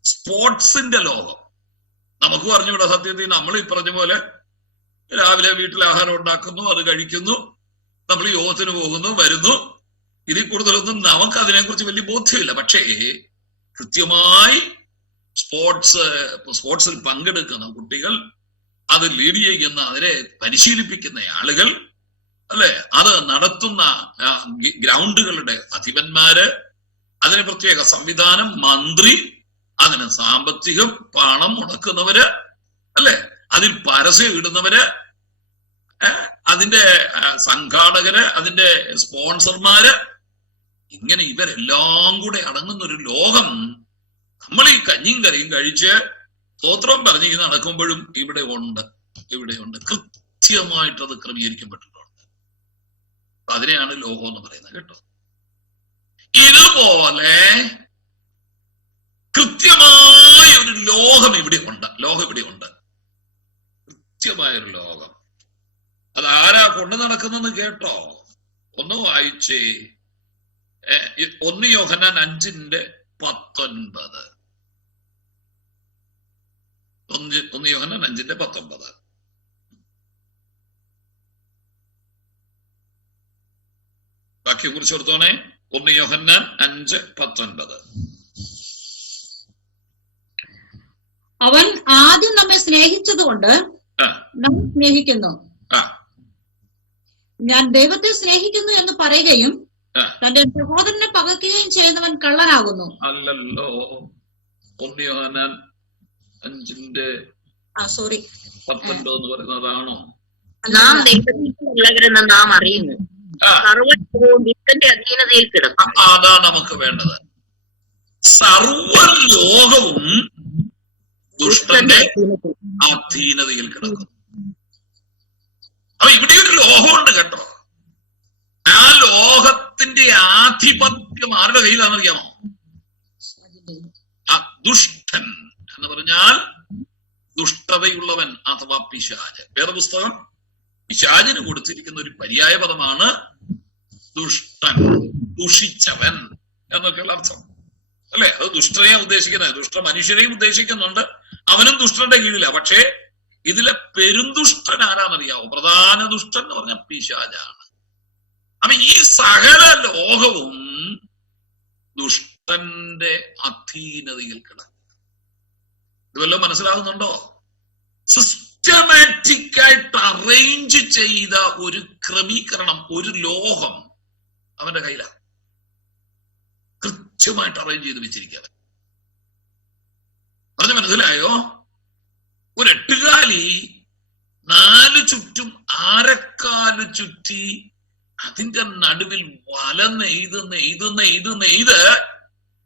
സ്പോർട്സിന്റെ ലോകം. നമുക്ക് പറഞ്ഞുകൂടാ സത്യത്തിൽ. നമ്മൾ ഈ പറഞ്ഞ പോലെ രാവിലെ വീട്ടിൽ ആഹാരം ഉണ്ടാക്കുന്നു, അത് കഴിക്കുന്നു, നമ്മൾ യോഗത്തിന് പോകുന്നു, വരുന്നു. ഇതിൽ കൂടുതലൊന്നും നമുക്ക് അതിനെക്കുറിച്ച് വലിയ ബോധ്യമില്ല. പക്ഷേ കൃത്യമായി സ്പോർട്സിൽ പങ്കെടുക്കുന്ന കുട്ടികൾ, അത് ലീഡ് ചെയ്യുന്ന, അതിനെ പരിശീലിപ്പിക്കുന്ന ആളുകൾ അല്ലെ, അത് നടത്തുന്ന ഗ്രൗണ്ടുകളുടെ അധിപന്മാര്, അതിന് പ്രത്യേക സംവിധാനം, മന്ത്രി, അതിന് സാമ്പത്തികം പണം മുടക്കുന്നവര് അല്ലെ, അതിൽ പരസ്യം ഇടുന്നവര്, അതിന്റെ സംഘാടകര്, അതിന്റെ സ്പോൺസർമാര്, ഇങ്ങനെ ഇവരെല്ലാം കൂടെ അടങ്ങുന്ന ഒരു ലോകം നമ്മൾ ഈ കഞ്ഞിയും കറിയും കഴിച്ച് സ്തോത്രം പറഞ്ഞ് നടക്കുമ്പോഴും ഇവിടെ ഉണ്ട്. കൃത്യമായിട്ട് അത് ക്രമീകരിക്കപ്പെട്ടിട്ടുണ്ട്. അതിനെയാണ് ലോകം എന്ന് പറയുന്നത് കേട്ടോ. ഇതുപോലെ കൃത്യമായ ഒരു ലോകം ഇവിടെ ഉണ്ട്. കൃത്യമായൊരു ലോകം. അത് ആരാ കൊണ്ടു നടക്കുന്നെന്ന് കേട്ടോ. ഒന്ന് വായിച്ചേ, 1 യോഹന്നാൻ 5:19. 1 യോഹന്നാൻ 5:19. ബാക്കി കുറിച്ച് കൊടുത്തോണേ. 1 യോഹന്നാൻ 5:19. അവൻ ആദ്യം നമ്മെ സ്നേഹിച്ചതുകൊണ്ട് നാം സ്നേഹിക്കുന്നു. ഞാൻ ദൈവത്തെ സ്നേഹിക്കുന്നു എന്ന് പറയുകയും തന്റെ സഹോദരനെ പകയ്ക്കുകയും ചെയ്യുന്നവൻ കള്ളനാകുന്നു. അല്ലല്ലോ. 1 യോഹന്നാൻ 5:19 എന്ന് പറയുന്നതാണോ? നാം ദൈവത്തിലുള്ളവരെന്ന് നാം അറിയുന്നു, സർവ്വലോകവും ദുഷ്ടന്റെ അധീനതയിൽ കിടക്കും. അതാ നമുക്ക് വേണ്ടത്. സർവ്വലോകവും ദുഷ്ടന്റെ അധീനതയിൽ കിടക്കും. അപ്പൊ ഇവിടെ ഒരു ലോകമുണ്ട് കേട്ടോ. ആ ലോകത്തിന്റെ ആധിപത്യം ആരുടെ കയ്യിലാണെന്നറിയാമോ? ആ ദുഷ്ടൻ എന്ന് പറഞ്ഞാൽ ദുഷ്ടതയുള്ളവൻ അഥവാ പിശാച്. വേദപുസ്തകം പിശാചിന് കൊടുത്തിരിക്കുന്ന ഒരു പര്യായ പദമാണ് ദുഷ്ടൻ, ദുഷിച്ചവൻ എന്നൊക്കെയുള്ള അർത്ഥം അല്ലെ. അത് ദുഷ്ടനെയാണ് ഉദ്ദേശിക്കുന്നത്, ദുഷ്ട മനുഷ്യനെയും ഉദ്ദേശിക്കുന്നുണ്ട്. അവനും ദുഷ്ടന്റെ കീഴില. പക്ഷേ ഇതിലെ പെരുംദുഷ്ടൻ ആരാന്നറിയാവോ? പ്രധാന ദുഷ്ടൻ എന്ന് പറഞ്ഞ പിശാചാണ്. അപ്പൊ ഈ സകല ലോകവും ദുഷ്ടന്റെ അധീനതയിൽ കിടക്കും. ഇതുവല്ലോ മനസ്സിലാകുന്നുണ്ടോ? സിസ്റ്റമാറ്റിക് ആയിട്ട് അറേഞ്ച് ചെയ്ത ഒരു ക്രമീകരണം, ഒരു ലോകം അവന്റെ കയ്യിലാണ്. കൃത്യമായിട്ട് അറേഞ്ച് ചെയ്ത് വെച്ചിരിക്കുക. പറഞ്ഞ് മനസ്സിലായോ? ഒരു 8കാലി 4 ചുറ്റും ആരക്കാല് ചുറ്റി അതിന്റെ നടുവിൽ വല നെയ്ത്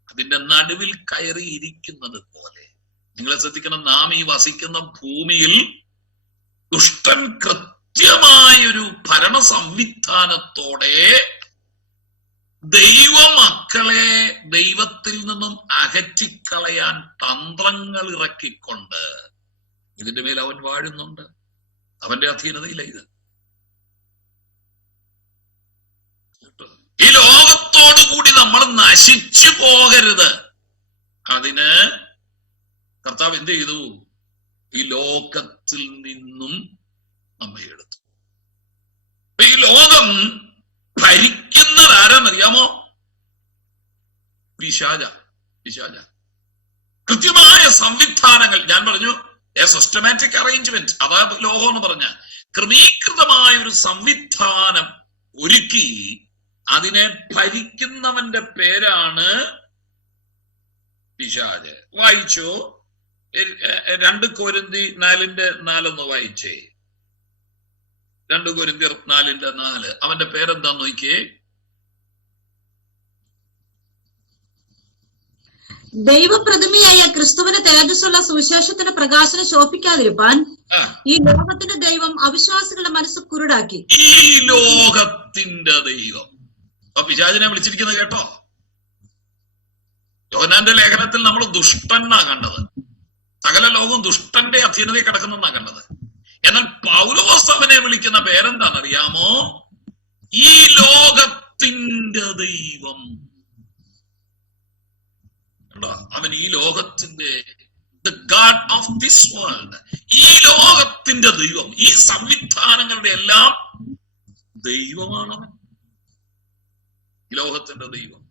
അതിന്റെ നടുവിൽ കയറി ഇരിക്കുന്നത് പോലെ. നിങ്ങളെ ശ്രദ്ധിക്കണം, നാം ഈ വസിക്കുന്ന ഭൂമിയിൽ ദുഷ്ടൻ കൃത്യമായൊരു ഭരണ സംവിധാനത്തോടെ ദൈവമക്കളെ ദൈവത്തിൽ നിന്നും അകറ്റിക്കളയാൻ തന്ത്രങ്ങൾ ഇറക്കിക്കൊണ്ട് ഇതിന്റെ മേൽ അവൻ വാഴുന്നുണ്ട്. അവന്റെ അധീനതയില്ല ഇത്. ഈ ലോകത്തോടു കൂടി നമ്മൾ നശിച്ചു പോകരുത്. അതിന് കർത്താവ് എന്ത് ചെയ്തു? ഈ ലോകത്തിൽ നിന്നും നമ്മെ എടുത്തു. ഈ ലോകം ഭരിക്കുന്നത് ആരാന്നറിയാമോ? പിശാച. കൃത്യമായ സംവിധാനങ്ങൾ, ഞാൻ പറഞ്ഞു സിസ്റ്റമാറ്റിക് അറേഞ്ച്മെന്റ്, അതാ ലോകം എന്ന് പറഞ്ഞ ക്രമീകൃതമായ ഒരു സംവിധാനം ഒരുക്കി അതിനെ ഭരിക്കുന്നവന്റെ പേരാണ് പിശാച്. വായിച്ചോ, 2 കൊരിന്ത്യർ 4:4 വായിച്ചേ. 2 കൊരിന്ത്യർ 4:4. അവന്റെ പേരെന്താ നോക്കിയേ? ദൈവപ്രതിമയായ ക്രിസ്തുവിന്റെ തേജസ്സുള്ള സുവിശേഷത്തിന്റെ പ്രകാശനം ശോഭിക്കാതിരിപ്പാൻ ഈ ലോകത്തിന്റെ ദൈവം അവിശ്വാസികളുടെ മനസ്സ് കുരുടാക്കി. ഈ ലോകത്തിന്റെ ദൈവം. അപ്പൊ പിശാചിനെ വിളിച്ചിരിക്കുന്നത് കേട്ടോ. യോഹന്നാന്റെ ലേഖനത്തിൽ നമ്മൾ ദുഷ്ടനാ കണ്ടത്. സകല ലോകം ദുഷ്ടന്റെ അധീനതയിൽ കിടക്കുന്നെന്നാ കണ്ടത്. എന്നാൽ പൗലോസ് അവനെ വിളിക്കുന്ന പേരെന്താണെന്നറിയാമോ? ഈ ലോകത്തിന്റെ ദൈവം. അവൻ ഈ ലോകത്തിന്റെ the God of this world, ഈ ലോകത്തിന്റെ ദൈവം, ഈ സംവിധാനങ്ങളുടെ എല്ലാം ദൈവമാണവൻ. ഈ ലോകത്തിന്റെ ദൈവം.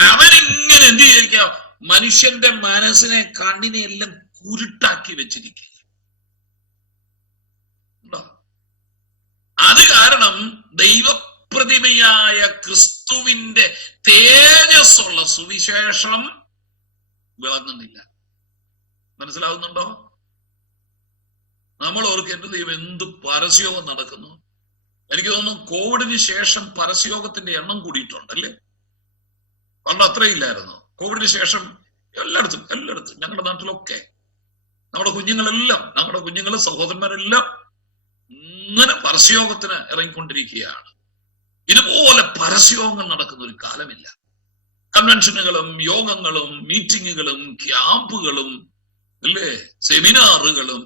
അവനിങ്ങനെ എന്ത് ചെയ്യിക്കാം? മനുഷ്യന്റെ മനസ്സിനെ, കണ്ണിനെ എല്ലാം കുരുട്ടാക്കി വെച്ചിരിക്കുക. അത് കാരണം ദൈവപ്രതിമയായ ക്രിസ്തുവിന്റെ തേജസ്സുള്ള സുവിശേഷം വിളങ്ങുന്നില്ല. മനസ്സിലാവുന്നുണ്ടോ? നമ്മൾ ഓർക്ക് എന്റെ ദൈവം എന്ത് പരസ്യോഗം നടക്കുന്നു. എനിക്ക് തോന്നുന്നു കോവിഡിന് ശേഷം പരസ്യോഗത്തിന്റെ എണ്ണം കൂടിയിട്ടുണ്ടല്ലേ? പണ്ട് അത്രയില്ലായിരുന്നു. കോവിഡിന് ശേഷം എല്ലായിടത്തും ഞങ്ങളുടെ നാട്ടിലൊക്കെ നമ്മുടെ കുഞ്ഞുങ്ങളും സഹോദരന്മാരെല്ലാം ഇങ്ങനെ പരസ്യോഗത്തിന് ഇറങ്ങിക്കൊണ്ടിരിക്കുകയാണ്. ഇതുപോലെ പരസ്യോഗങ്ങൾ നടക്കുന്ന ഒരു കാലമില്ല. കൺവെൻഷനുകളും യോഗങ്ങളും മീറ്റിങ്ങുകളും ക്യാമ്പുകളും അല്ലേ, സെമിനാറുകളും,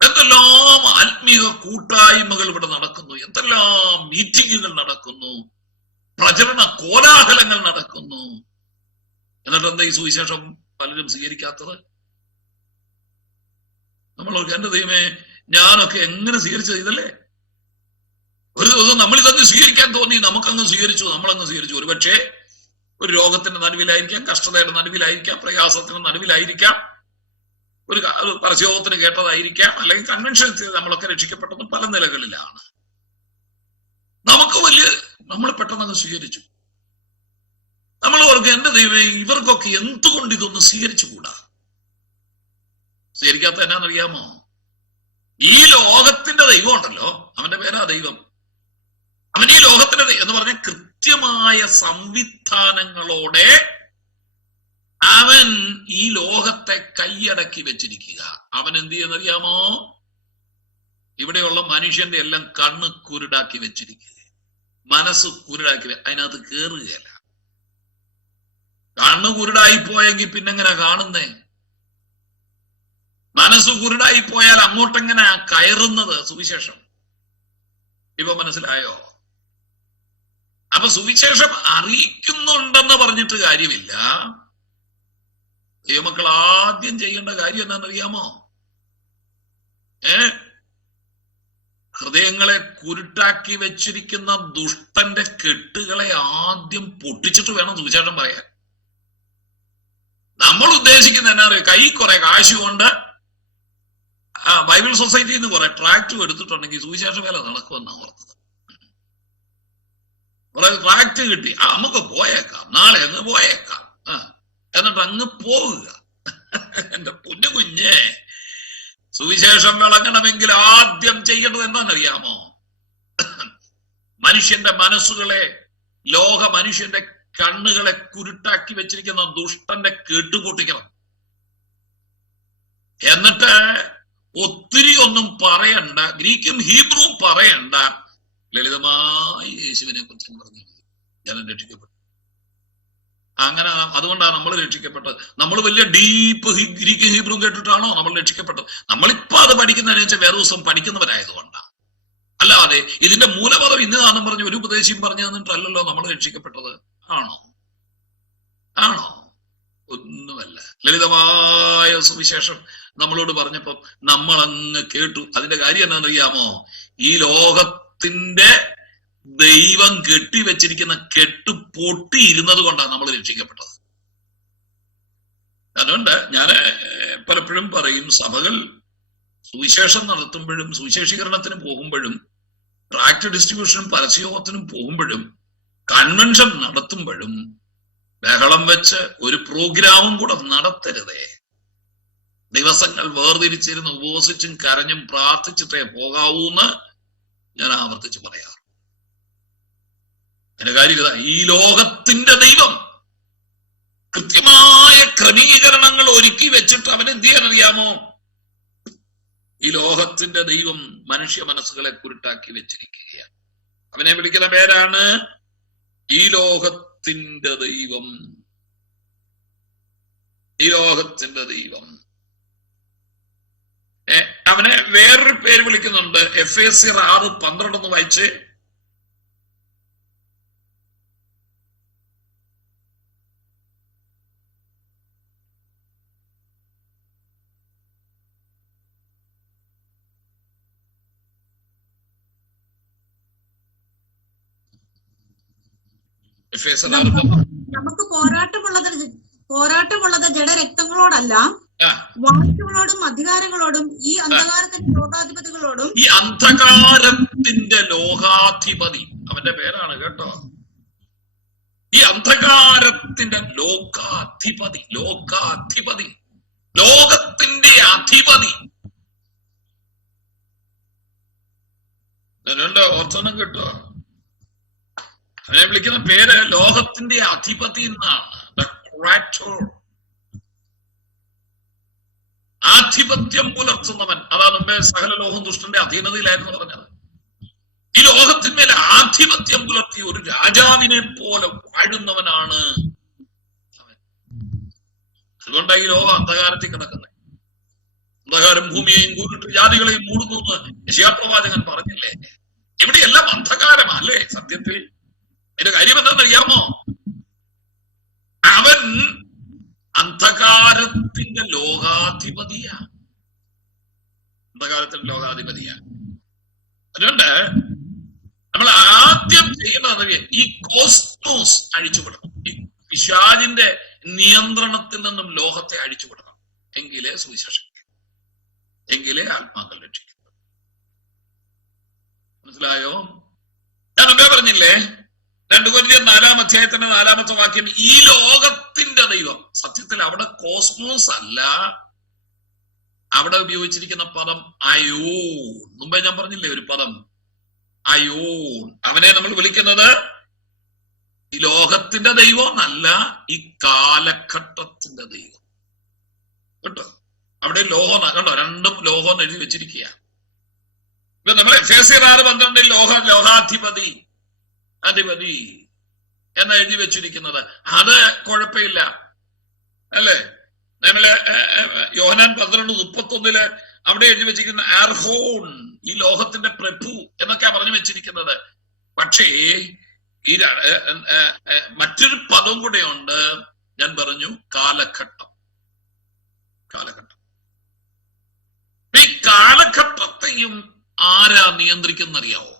എന്തെല്ലാം ആത്മീയ കൂട്ടായ്മകൾ ഇവിടെ നടക്കുന്നു, എന്തെല്ലാം മീറ്റിങ്ങുകൾ നടക്കുന്നു, പ്രചരണ കോലാഹലങ്ങൾ നടക്കുന്നു. എന്നിട്ട് എന്താ ഈ സുവിശേഷം പലരും സ്വീകരിക്കാത്തത്? നമ്മളൊക്കെ എന്റെ ദൈവമേ, ഞാനൊക്കെ എങ്ങനെ സ്വീകരിച്ചത് ഇതല്ലേ? ഒരു ദിവസം നമ്മൾ ഇതൊക്കെ സ്വീകരിക്കാൻ തോന്നി, നമ്മളങ്ങ് സ്വീകരിച്ചു. ഒരുപക്ഷെ ഒരു രോഗത്തിന്റെ നടുവിലായിരിക്കാം, കഷ്ടതയുടെ നടുവിലായിരിക്കാം, പ്രയാസത്തിന്റെ നടുവിലായിരിക്കാം, ഒരു പരസ്യോഗത്തിന് കേട്ടതായിരിക്കാം, അല്ലെങ്കിൽ കൺവെൻഷൻ നമ്മളൊക്കെ രക്ഷിക്കപ്പെട്ടത് പല നിലകളിലാണ്. നമ്മൾ പെട്ടെന്ന് അങ്ങ് സ്വീകരിച്ചു. നമ്മൾ ഓർക്ക് എന്റെ ദൈവമേ, ഇവർക്കൊക്കെ എന്തുകൊണ്ട് ഇതൊന്നും സ്വീകരിച്ചുകൂടാ? സ്വീകരിക്കാത്ത എന്നാന്നറിയാമോ? ഈ ലോകത്തിന്റെ ദൈവം ഉണ്ടല്ലോ, അവന്റെ പേരാ ദൈവം. അവൻ ഈ ലോകത്തിന്റെ എന്ന് പറഞ്ഞ കൃത്യമായ സംവിധാനങ്ങളോടെ അവൻ ഈ ലോകത്തെ കൈയടക്കി വെച്ചിരിക്കുക. അവൻ എന്ത് ചെയ്യുന്നറിയാമോ? ഇവിടെയുള്ള മനുഷ്യന്റെ എല്ലാം കണ്ണ് കുരുടാക്കി വെച്ചിരിക്കുക, മനസ്സ് കുരുടാക്കി. അതിനകത്ത് കേറുകയല്ല. കണ്ണ് കുരുടായി പോയെങ്കിൽ പിന്നെങ്ങനെ കാണുന്നേ? മനസ്സ് കുരുടായി പോയാൽ അങ്ങോട്ടെങ്ങനെ കയറുന്നത് സുവിശേഷം? ഇപ്പൊ മനസ്സിലായോ? അപ്പൊ സുവിശേഷം അറിയിക്കുന്നുണ്ടെന്ന് പറഞ്ഞിട്ട് കാര്യമില്ല. ദൈവമക്കൾ ആദ്യം ചെയ്യേണ്ട കാര്യം എന്താണെന്നറിയാമോ? ഹൃദയങ്ങളെ കുരുട്ടാക്കി വെച്ചിരിക്കുന്ന ദുഷ്ടന്റെ കെട്ടുകളെ ആദ്യം പൊട്ടിച്ചിട്ട് വേണം സുവിശേഷം പറയാൻ. നമ്മൾ ഉദ്ദേശിക്കുന്ന എന്നാ അറിയാം? കൈ കുറെ കാശ് കൊണ്ട് ബൈബിൾ സൊസൈറ്റിയിൽ നിന്ന് കുറെ ട്രാക്ട് എടുത്തിട്ടുണ്ടെങ്കിൽ സുവിശേഷ വേല നടക്കുമെന്നാണ് ഓർത്തത്. കുറെ ട്രാക്ട് കിട്ടി, നമുക്ക് പോയേക്കാം, നാളെ അങ്ങ് പോയേക്കാം, എന്നിട്ട് അങ്ങ് പോവുക. എന്റെ കുഞ്ഞേ, സുവിശേഷം വിളങ്ങണമെങ്കിൽ ആദ്യം ചെയ്യേണ്ടത് എന്താണെന്നറിയാമോ? മനുഷ്യന്റെ മനസ്സുകളെ, മനുഷ്യന്റെ കണ്ണുകളെ കുരുട്ടാക്കി വെച്ചിരിക്കുന്ന ദുഷ്ടന്റെ കേട്ടുപൊട്ടിക്കണം. എന്നിട്ട് ഒത്തിരി ഒന്നും പറയണ്ട, ഗ്രീക്കും ഹീബ്രുവും പറയണ്ട, ലളിതമായി യേശുവിനെ കുറിച്ച് പറഞ്ഞു ജനം രക്ഷിക്കപ്പെട്ടു. അങ്ങനെ അതുകൊണ്ടാണ് നമ്മൾ രക്ഷിക്കപ്പെട്ടത്. നമ്മൾ വലിയ ഡീപ്പ് ഗ്രീക്കും ഹീബ്രുവും കേട്ടിട്ടാണോ നമ്മൾ രക്ഷിക്കപ്പെട്ടത്? നമ്മളിപ്പോ അത് പഠിക്കുന്നതിന് വെച്ചാൽ വേറെ ദിവസം പഠിക്കുന്നവരായതുകൊണ്ടാണ്. അല്ലാതെ ഇതിന്റെ മൂലപദം ഇന്നതാണെന്ന് പറഞ്ഞ് ഒരു ഉപദേശിയും പറഞ്ഞു തന്നിട്ടല്ലല്ലോ നമ്മൾ രക്ഷിക്കപ്പെട്ടത്. ആണോ? ഒന്നുമല്ല. ലളിതമായ സുവിശേഷം നമ്മളോട് പറഞ്ഞപ്പോ നമ്മൾ അങ്ങ് കേട്ടു. അതിന്റെ കാര്യം എന്താണെന്നറിയാമോ? ഈ ലോകത്തിന്റെ ദൈവം കെട്ടിവെച്ചിരിക്കുന്ന കെട്ട് പൊട്ടിയിരുന്നത് കൊണ്ടാണ് നമ്മൾ രക്ഷിക്കപ്പെട്ടത്. അതുകൊണ്ട് ഞാൻ പലപ്പോഴും പറയും, സഭകൾ സുവിശേഷം നടത്തുമ്പോഴും സുവിശേഷീകരണത്തിന് പോകുമ്പോഴും ട്രാക്ട് ഡിസ്ട്രിബ്യൂഷനും പരസ്യയോഗത്തിനും പോകുമ്പോഴും കൺവെൻഷൻ നടത്തുമ്പോഴും ബഹളം വെച്ച് ഒരു പ്രോഗ്രാമും കൂടെ നടത്തരുതേ. ദിവസങ്ങൾ വേർതിരിച്ചിരുന്ന് ഉപവസിച്ചും കരഞ്ഞും പ്രാർത്ഥിച്ചിട്ടേ പോകാവൂന്ന് ഞാൻ ആവർത്തിച്ച് പറയാം. അതിന്റെ കാര്യം ഇതാ, ഈ ലോകത്തിന്റെ ദൈവം കൃത്യമായ ക്രമീകരണങ്ങൾ ഒരുക്കി വെച്ചിട്ട് അവൻ എന്ത് ചെയ്യാൻ അറിയാമോ? ഈ ലോകത്തിന്റെ ദൈവം മനുഷ്യ മനസ്സുകളെ കുരുട്ടാക്കി വെച്ചിരിക്കുകയാണ്. അവനെ വിളിക്കുന്ന പേരാണ് ഈ ലോകത്തിന്റെ ദൈവം. ഈ ലോകത്തിന്റെ ദൈവം. അവനെ വേറൊരു പേര് വിളിക്കുന്നുണ്ട്. എഫേസ്യർ 6:12 വായിച്ച്. നമുക്ക് പോരാട്ടമുള്ളത് ജഡരക്തങ്ങളോടല്ല, വാഴ്ചകളോടും അധികാരങ്ങളോടും ഈ അന്ധകാരത്തിന്റെ ലോകാധിപതികളോടും. ഈ അന്ധകാരത്തിന്റെ ലോകാധിപതി അവന്റെ പേരാണ് കേട്ടോ. ഈ അന്ധകാരത്തിന്റെ ലോകാധിപതി, ലോകാധിപതി, ലോകത്തിന്റെ അധിപതി. ഓർത്തനം കേട്ടോ. അവനെ വിളിക്കുന്ന പേര് ലോകത്തിന്റെ അധിപതി എന്നാണ്. ആധിപത്യം പുലർത്തുന്നവൻ. അതാ മുമ്പേ സകല ലോകം ദുഷ്ടന്റെ അധീനതയിലായിരുന്നു പറഞ്ഞത്. ഈ ലോകത്തിന്മേൽ ആധിപത്യം പുലർത്തി ഒരു രാജാവിനെ പോലെ വാഴുന്നവനാണ് അവൻ. അതുകൊണ്ടാണ് ഈ ലോകം അന്ധകാരത്തിൽ കിടക്കുന്നത്. അന്ധകാരം ഭൂമിയെയും കൂരിട്ട് ജാതികളെയും മൂടുന്നു എന്ന് യെശയ്യാപ്രവാചകൻ പറഞ്ഞില്ലേ? ഇവിടെയെല്ലാം അന്ധകാരമല്ലേ സത്യത്തിൽ? അതിന്റെ കാര്യം എന്താണെന്നറിയാമോ? അവൻ അന്ധകാരത്തിന്റെ ലോകാധിപതിയാ. അന്ധകാരത്തിന്റെ ലോകാധിപതിയാ. അതുകൊണ്ട് നമ്മൾ ആദ്യം ചെയ്യുന്നത് ഈ കോസ്മോസ് അഴിച്ചുവിടണം. ഈ പിശാചിന്റെ നിയന്ത്രണത്തിൽ നിന്നും ലോകത്തെ അഴിച്ചുവിടണം. എങ്കിലേ സുവിശേഷം, എങ്കിലേ ആത്മാക്കൾ രക്ഷിക്കും. മനസ്സിലായോ? ഞാൻ മുമ്പേ പറഞ്ഞില്ലേ, 2 കൊരിന്ത്യർ 4-ാം അധ്യായത്തിന്റെ 4-ാമത്തെ വാക്യം. ഈ ലോകത്തിന്റെ ദൈവം. സത്യത്തിൽ അവിടെ കോസ്മോസ് അല്ല, അവിടെ ഉപയോഗിച്ചിരിക്കുന്ന പദം അയോൺ. മുമ്പേ ഞാൻ പറഞ്ഞില്ലേ ഒരു പദം, അയോൺ. അവനെ നമ്മൾ വിളിക്കുന്നത് ഈ ലോകത്തിന്റെ ദൈവം എന്നല്ല, ഈ കാലഘട്ടത്തിന്റെ ദൈവം കേട്ടോ. അവിടെ ലോകം കണ്ടോ, 2 ലോകം എഴുതി വെച്ചിരിക്കുക. ഇപ്പൊ നമ്മൾ എഫേസ്യർ 6:12 ലോകാധിപതി, അധിപതി എന്ന് എഴുതി വെച്ചിരിക്കുന്നത്. അത് കുഴപ്പമില്ല അല്ലേ? നമ്മള് യോഹന്നാൻ 11:31 അവിടെ എഴുതി വെച്ചിരിക്കുന്ന ആർഹോൺ, ഈ ലോകത്തിന്റെ പ്രഭു എന്നൊക്കെയാ പറഞ്ഞു വെച്ചിരിക്കുന്നത്. പക്ഷേ ഈ മറ്റൊരു പദം കൂടെ ഉണ്ട്. ഞാൻ പറഞ്ഞു കാലഘട്ടം. കാലഘട്ടം. ഈ കാലഘട്ടത്തെയും ആരാ നിയന്ത്രിക്കുന്നറിയാവോ?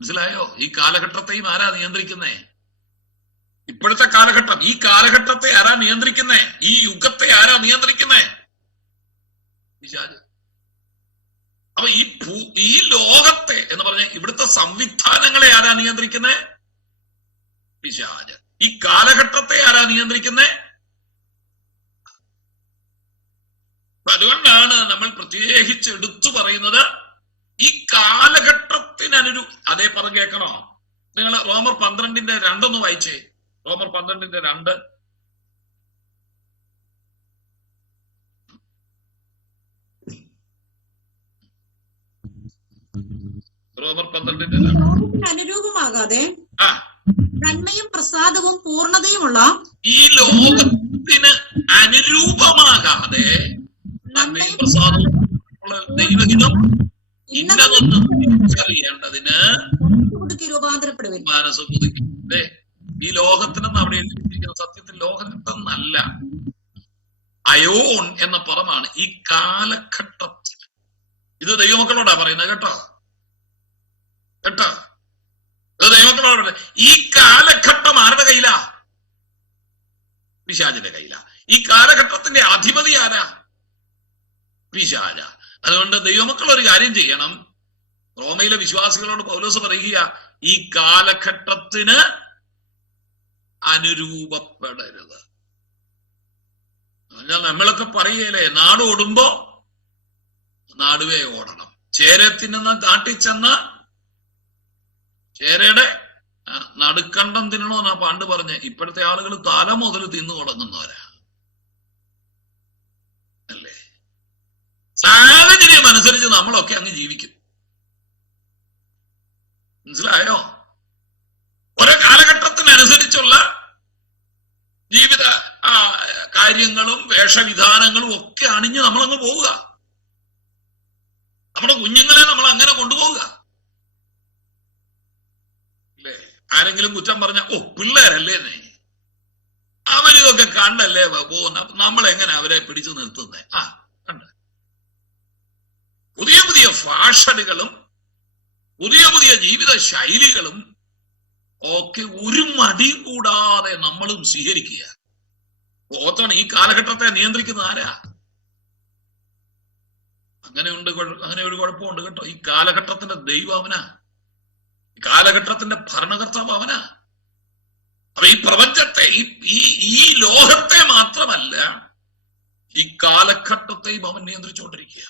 മനസ്സിലായോ? ഈ കാലഘട്ടത്തെയും ആരാ നിയന്ത്രിക്കുന്നേ? ഇപ്പോഴത്തെ കാലഘട്ടം, ഈ കാലഘട്ടത്തെ ആരാ നിയന്ത്രിക്കുന്നേ? ഈ യുഗത്തെ ആരാ നിയന്ത്രിക്കുന്നേ? പിശാച്. അപ്പൊ ഈ ലോകത്തെ എന്ന് പറഞ്ഞ ഇവിടുത്തെ സംവിധാനങ്ങളെ ആരാ നിയന്ത്രിക്കുന്നേ? പിശാച്. ഈ കാലഘട്ടത്തെ ആരാ നിയന്ത്രിക്കുന്നേ? അതുകൊണ്ടാണ് നമ്മൾ പ്രത്യേകിച്ച് എടുത്തു പറയുന്നത് ഈ കാലഘട്ടത്തിനൊരു അതേ പദം കേൾക്കണോ? നിങ്ങൾ റോമർ 12:2 വായിച്ചേ. റോമർ 12:2. റോമർ 12:2. അനുരൂപമാകാതെ നന്മയും പ്രസാദവും പൂർണ്ണതയുമുള്ള ഈ ലോകത്തിന് അനുരൂപമാകാതെ നന്മയും പ്രസാദവും ദൈവഹിതം ഇന്നതൊന്നും തിരിച്ചറിയേണ്ടതിന് രൂപാന്തരപ്പെടുവിൻ. മനസ്സ് പുതുക്കി. ഈ ലോകത്തിനെന്ന് അവിടെ എഴുതിയിരിക്കുന്ന സത്യത്തിൽ ലോകഘട്ടം നല്ല അയോൺ എന്ന പദമാണ്. ഈ കാലഘട്ടത്തിൽ ഇത് ദൈവമക്കളോടാ പറയുന്നത് കേട്ടോ. കേട്ടോ, ഇത് ദൈവമക്കളോടാ പറയുന്നത്. ഈ കാലഘട്ടം ആരുടെ കയ്യിലാ? പിശാചിന്റെ കയ്യിലാ. ഈ കാലഘട്ടത്തിന്റെ അധിപതി ആരാ? പിശാച. അതുകൊണ്ട് ദൈവമക്കൾ ഒരു കാര്യം ചെയ്യണം. റോമയിലെ വിശ്വാസികളോട് പൗലോസ് പറയുക, ഈ കാലഘട്ടത്തിന് അനുരൂപപ്പെടരുത്. നമ്മളൊക്കെ പറയല്ലേ, നാട് ഓടുമ്പോ നാടുവേ ഓടണം. ചേരെ തിന്നുന്ന നാട്ടിൽ ചെന്ന് ചേരയുടെ നടുക്കണ്ടം തിന്നണോന്നാ പണ്ട് പറഞ്ഞ്. ഇപ്പോഴത്തെ ആളുകൾ തല മുതൽ തിന്നു തുടങ്ങുന്നവരാ അല്ലേ? സാഹചര്യം അനുസരിച്ച് നമ്മളൊക്കെ അങ്ങ് ജീവിക്കും. മനസ്സിലായോ? ഓരോ കാലഘട്ടത്തിനനുസരിച്ചുള്ള ജീവിത കാര്യങ്ങളും വേഷവിധാനങ്ങളും ഒക്കെ അണിഞ്ഞ് നമ്മളങ്ങ് പോവുക. നമ്മുടെ കുഞ്ഞുങ്ങളെ നമ്മൾ അങ്ങനെ കൊണ്ടുപോവുക അല്ലേ? ആരെങ്കിലും കുറ്റം പറഞ്ഞ ഓ പിള്ളേരല്ലേ അവരിതൊക്കെ കണ്ടല്ലേ പോകുന്ന, നമ്മളെങ്ങനെ അവരെ പിടിച്ചു നിർത്തുന്നേ? കണ്ട പുതിയ പുതിയ ഫാഷനുകളും പുതിയ പുതിയ ജീവിത ശൈലികളും ഒക്കെ ഒരു മടിയും കൂടാതെ നമ്മളും സ്വീകരിക്കുക. ഓർത്താണ്, ഈ കാലഘട്ടത്തെ നിയന്ത്രിക്കുന്ന ആരാ? അങ്ങനെ ഒരു കുഴപ്പമുണ്ട് കേട്ടോ. ഈ കാലഘട്ടത്തിന്റെ ദൈവം അവനാ, ഈ കാലഘട്ടത്തിന്റെ ഭരണകർത്താവ് അവനാ. അപ്പൊ ഈ പ്രപഞ്ചത്തെ ഈ ലോകത്തെ മാത്രമല്ല ഈ കാലഘട്ടത്തെയും അവൻ നിയന്ത്രിച്ചുകൊണ്ടിരിക്കുക.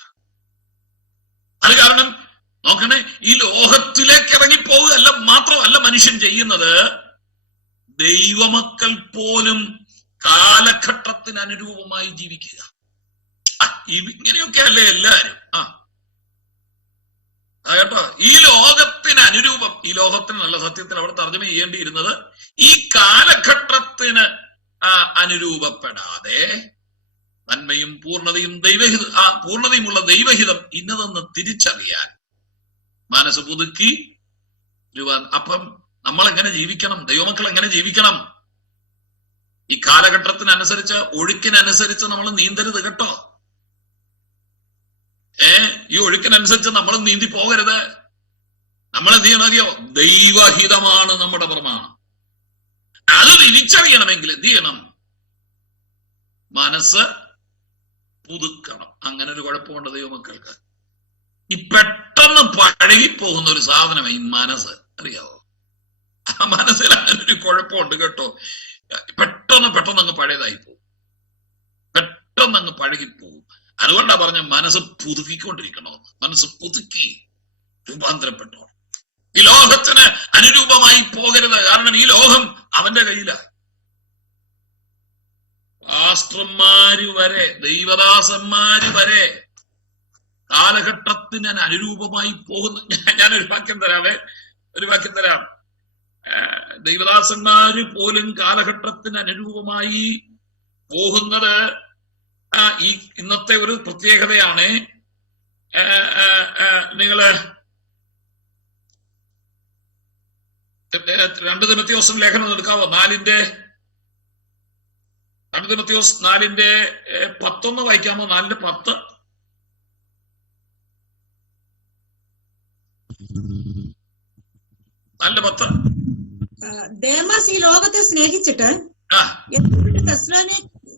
അത് കാരണം നോക്കണേ, ഈ ലോകത്തിലേക്ക് ഇറങ്ങിപ്പോവുകയല്ല മാത്രമല്ല മനുഷ്യൻ ചെയ്യുന്നത്, ദൈവമക്കൾ പോലും കാലഘട്ടത്തിന് അനുരൂപമായി ജീവിക്കുക. ഇങ്ങനെയൊക്കെ അല്ലേ എല്ലാരും? കേട്ടോ, ഈ ലോകത്തിന് അനുരൂപം, ഈ ലോകത്തിന് നല്ല സത്യത്തിൽ അവിടെ തർജ്ജമ ചെയ്യേണ്ടിയിരുന്നത് ഈ കാലഘട്ടത്തിന് അനുരൂപപ്പെടാതെ നന്മയും പൂർണ്ണതയും പൂർണ്ണതയുമുള്ള ദൈവഹിതം ഇന്നതെന്ന് തിരിച്ചറിയാൻ മനസ്സ് പുതുക്കി. അപ്പം നമ്മൾ എങ്ങനെ ജീവിക്കണം? ദൈവമക്കൾ എങ്ങനെ ജീവിക്കണം? ഈ കാലഘട്ടത്തിനനുസരിച്ച്, ഒഴുക്കിനനുസരിച്ച് നമ്മൾ നീന്തരുത് കേട്ടോ. ഈ ഒഴുക്കിനനുസരിച്ച് നമ്മൾ നീന്തി പോകരുത്. നമ്മൾ എന്ത് ചെയ്യണം അറിയോ? ദൈവഹിതമാണ് നമ്മുടെ പ്രമാണം. അത് തിരിച്ചറിയണമെങ്കിൽ എന്ത് ചെയ്യണം? മനസ്സ് പുതുക്കണം. അങ്ങനെ ഒരു കുഴപ്പമുണ്ട് ദൈവമക്കൾക്ക്. ഈ പെട്ടെന്ന് പഴകിപ്പോകുന്ന ഒരു സാധനമാണ് ഈ മനസ്സ്, അറിയാവോ? ആ മനസ്സിൽ അങ്ങനെ ഒരു കുഴപ്പമുണ്ട് കേട്ടോ. പെട്ടെന്ന് അങ്ങ് പഴയതായി പോകും, പെട്ടെന്ന് അങ്ങ് പഴകിപ്പോകും. അതുകൊണ്ടാ പറഞ്ഞ മനസ്സ് പുതുക്കിക്കൊണ്ടിരിക്കണമെന്ന്. മനസ്സ് പുതുക്കി രൂപാന്തരപ്പെട്ടോ. ഈ ലോകത്തിന് അനുരൂപമായി പോകരുത്. കാരണം ഈ ലോകം അവന്റെ കയ്യിലാണ്. പാസ്റ്റർമാര് വരെ, ദൈവദാസന്മാര് വരെ കാലഘട്ടത്തിന് അനുരൂപമായി പോകുന്നു. ഞാനൊരു വാക്യം തരാം. ദൈവദാസന്മാര് പോലും കാലഘട്ടത്തിന് അനുരൂപമായി പോകുന്നത് ഈ ഇന്നത്തെ ഒരു പ്രത്യേകതയാണ്. നിങ്ങള് 2 തിമോഥെയോസ് ലേഖനം എടുക്കാവോ? 2 തിമോഥെയോസ് 4:10 വായിക്കാമോ? 4:10. ദേമാസ് ഈ ലോകത്തെ സ്നേഹിച്ചിട്ട്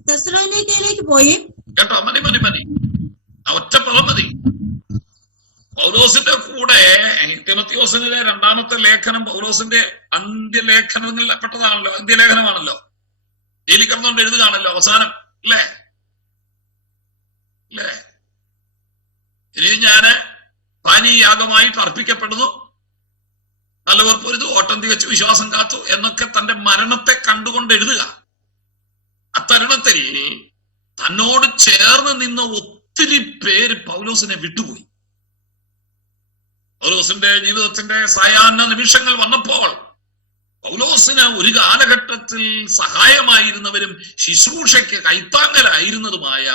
തെസ്സലോനിക്കയിലേക്ക് പോയി. കേട്ടോ, മതി. ഒറ്റ പദം മതി. പൗലോസിന്റെ കൂടെ തിമോഥെയോസിന്റെ 2-ാമത്തെ ലേഖനം പൗലോസിന്റെ അന്ത്യലേഖനങ്ങളിൽപ്പെട്ടതാണല്ലോ, അന്ത്യലേഖനമാണല്ലോ. ജയിലിൽ കിടന്നുകൊണ്ട് എഴുതുകയാണല്ലോ അവസാനം, അല്ലേ? ഇനിയും ഞാന് പാനീയാഗമായിട്ട് അർപ്പിക്കപ്പെടുന്നു, നല്ലവർ പൊരുതു, ഓട്ടം തികച്ചു, വിശ്വാസം കാത്തു എന്നൊക്കെ തന്റെ മരണത്തെ കണ്ടുകൊണ്ട് എഴുതുക. അത്തരുണത്തിൽ തന്നോട് ചേർന്ന് നിന്ന ഒത്തിരി പേര് പൗലോസിനെ വിട്ടുപോയി. പൗലോസിന്റെ ജീവിതത്തിന്റെ സായാഹ്ന നിമിഷങ്ങൾ വന്നപ്പോൾ പൗലോസിന് ഒരു കാലഘട്ടത്തിൽ സഹായമായിരുന്നവരും ശുശ്രൂഷയ്ക്ക് കൈത്താങ്ങലായിരുന്നതുമായ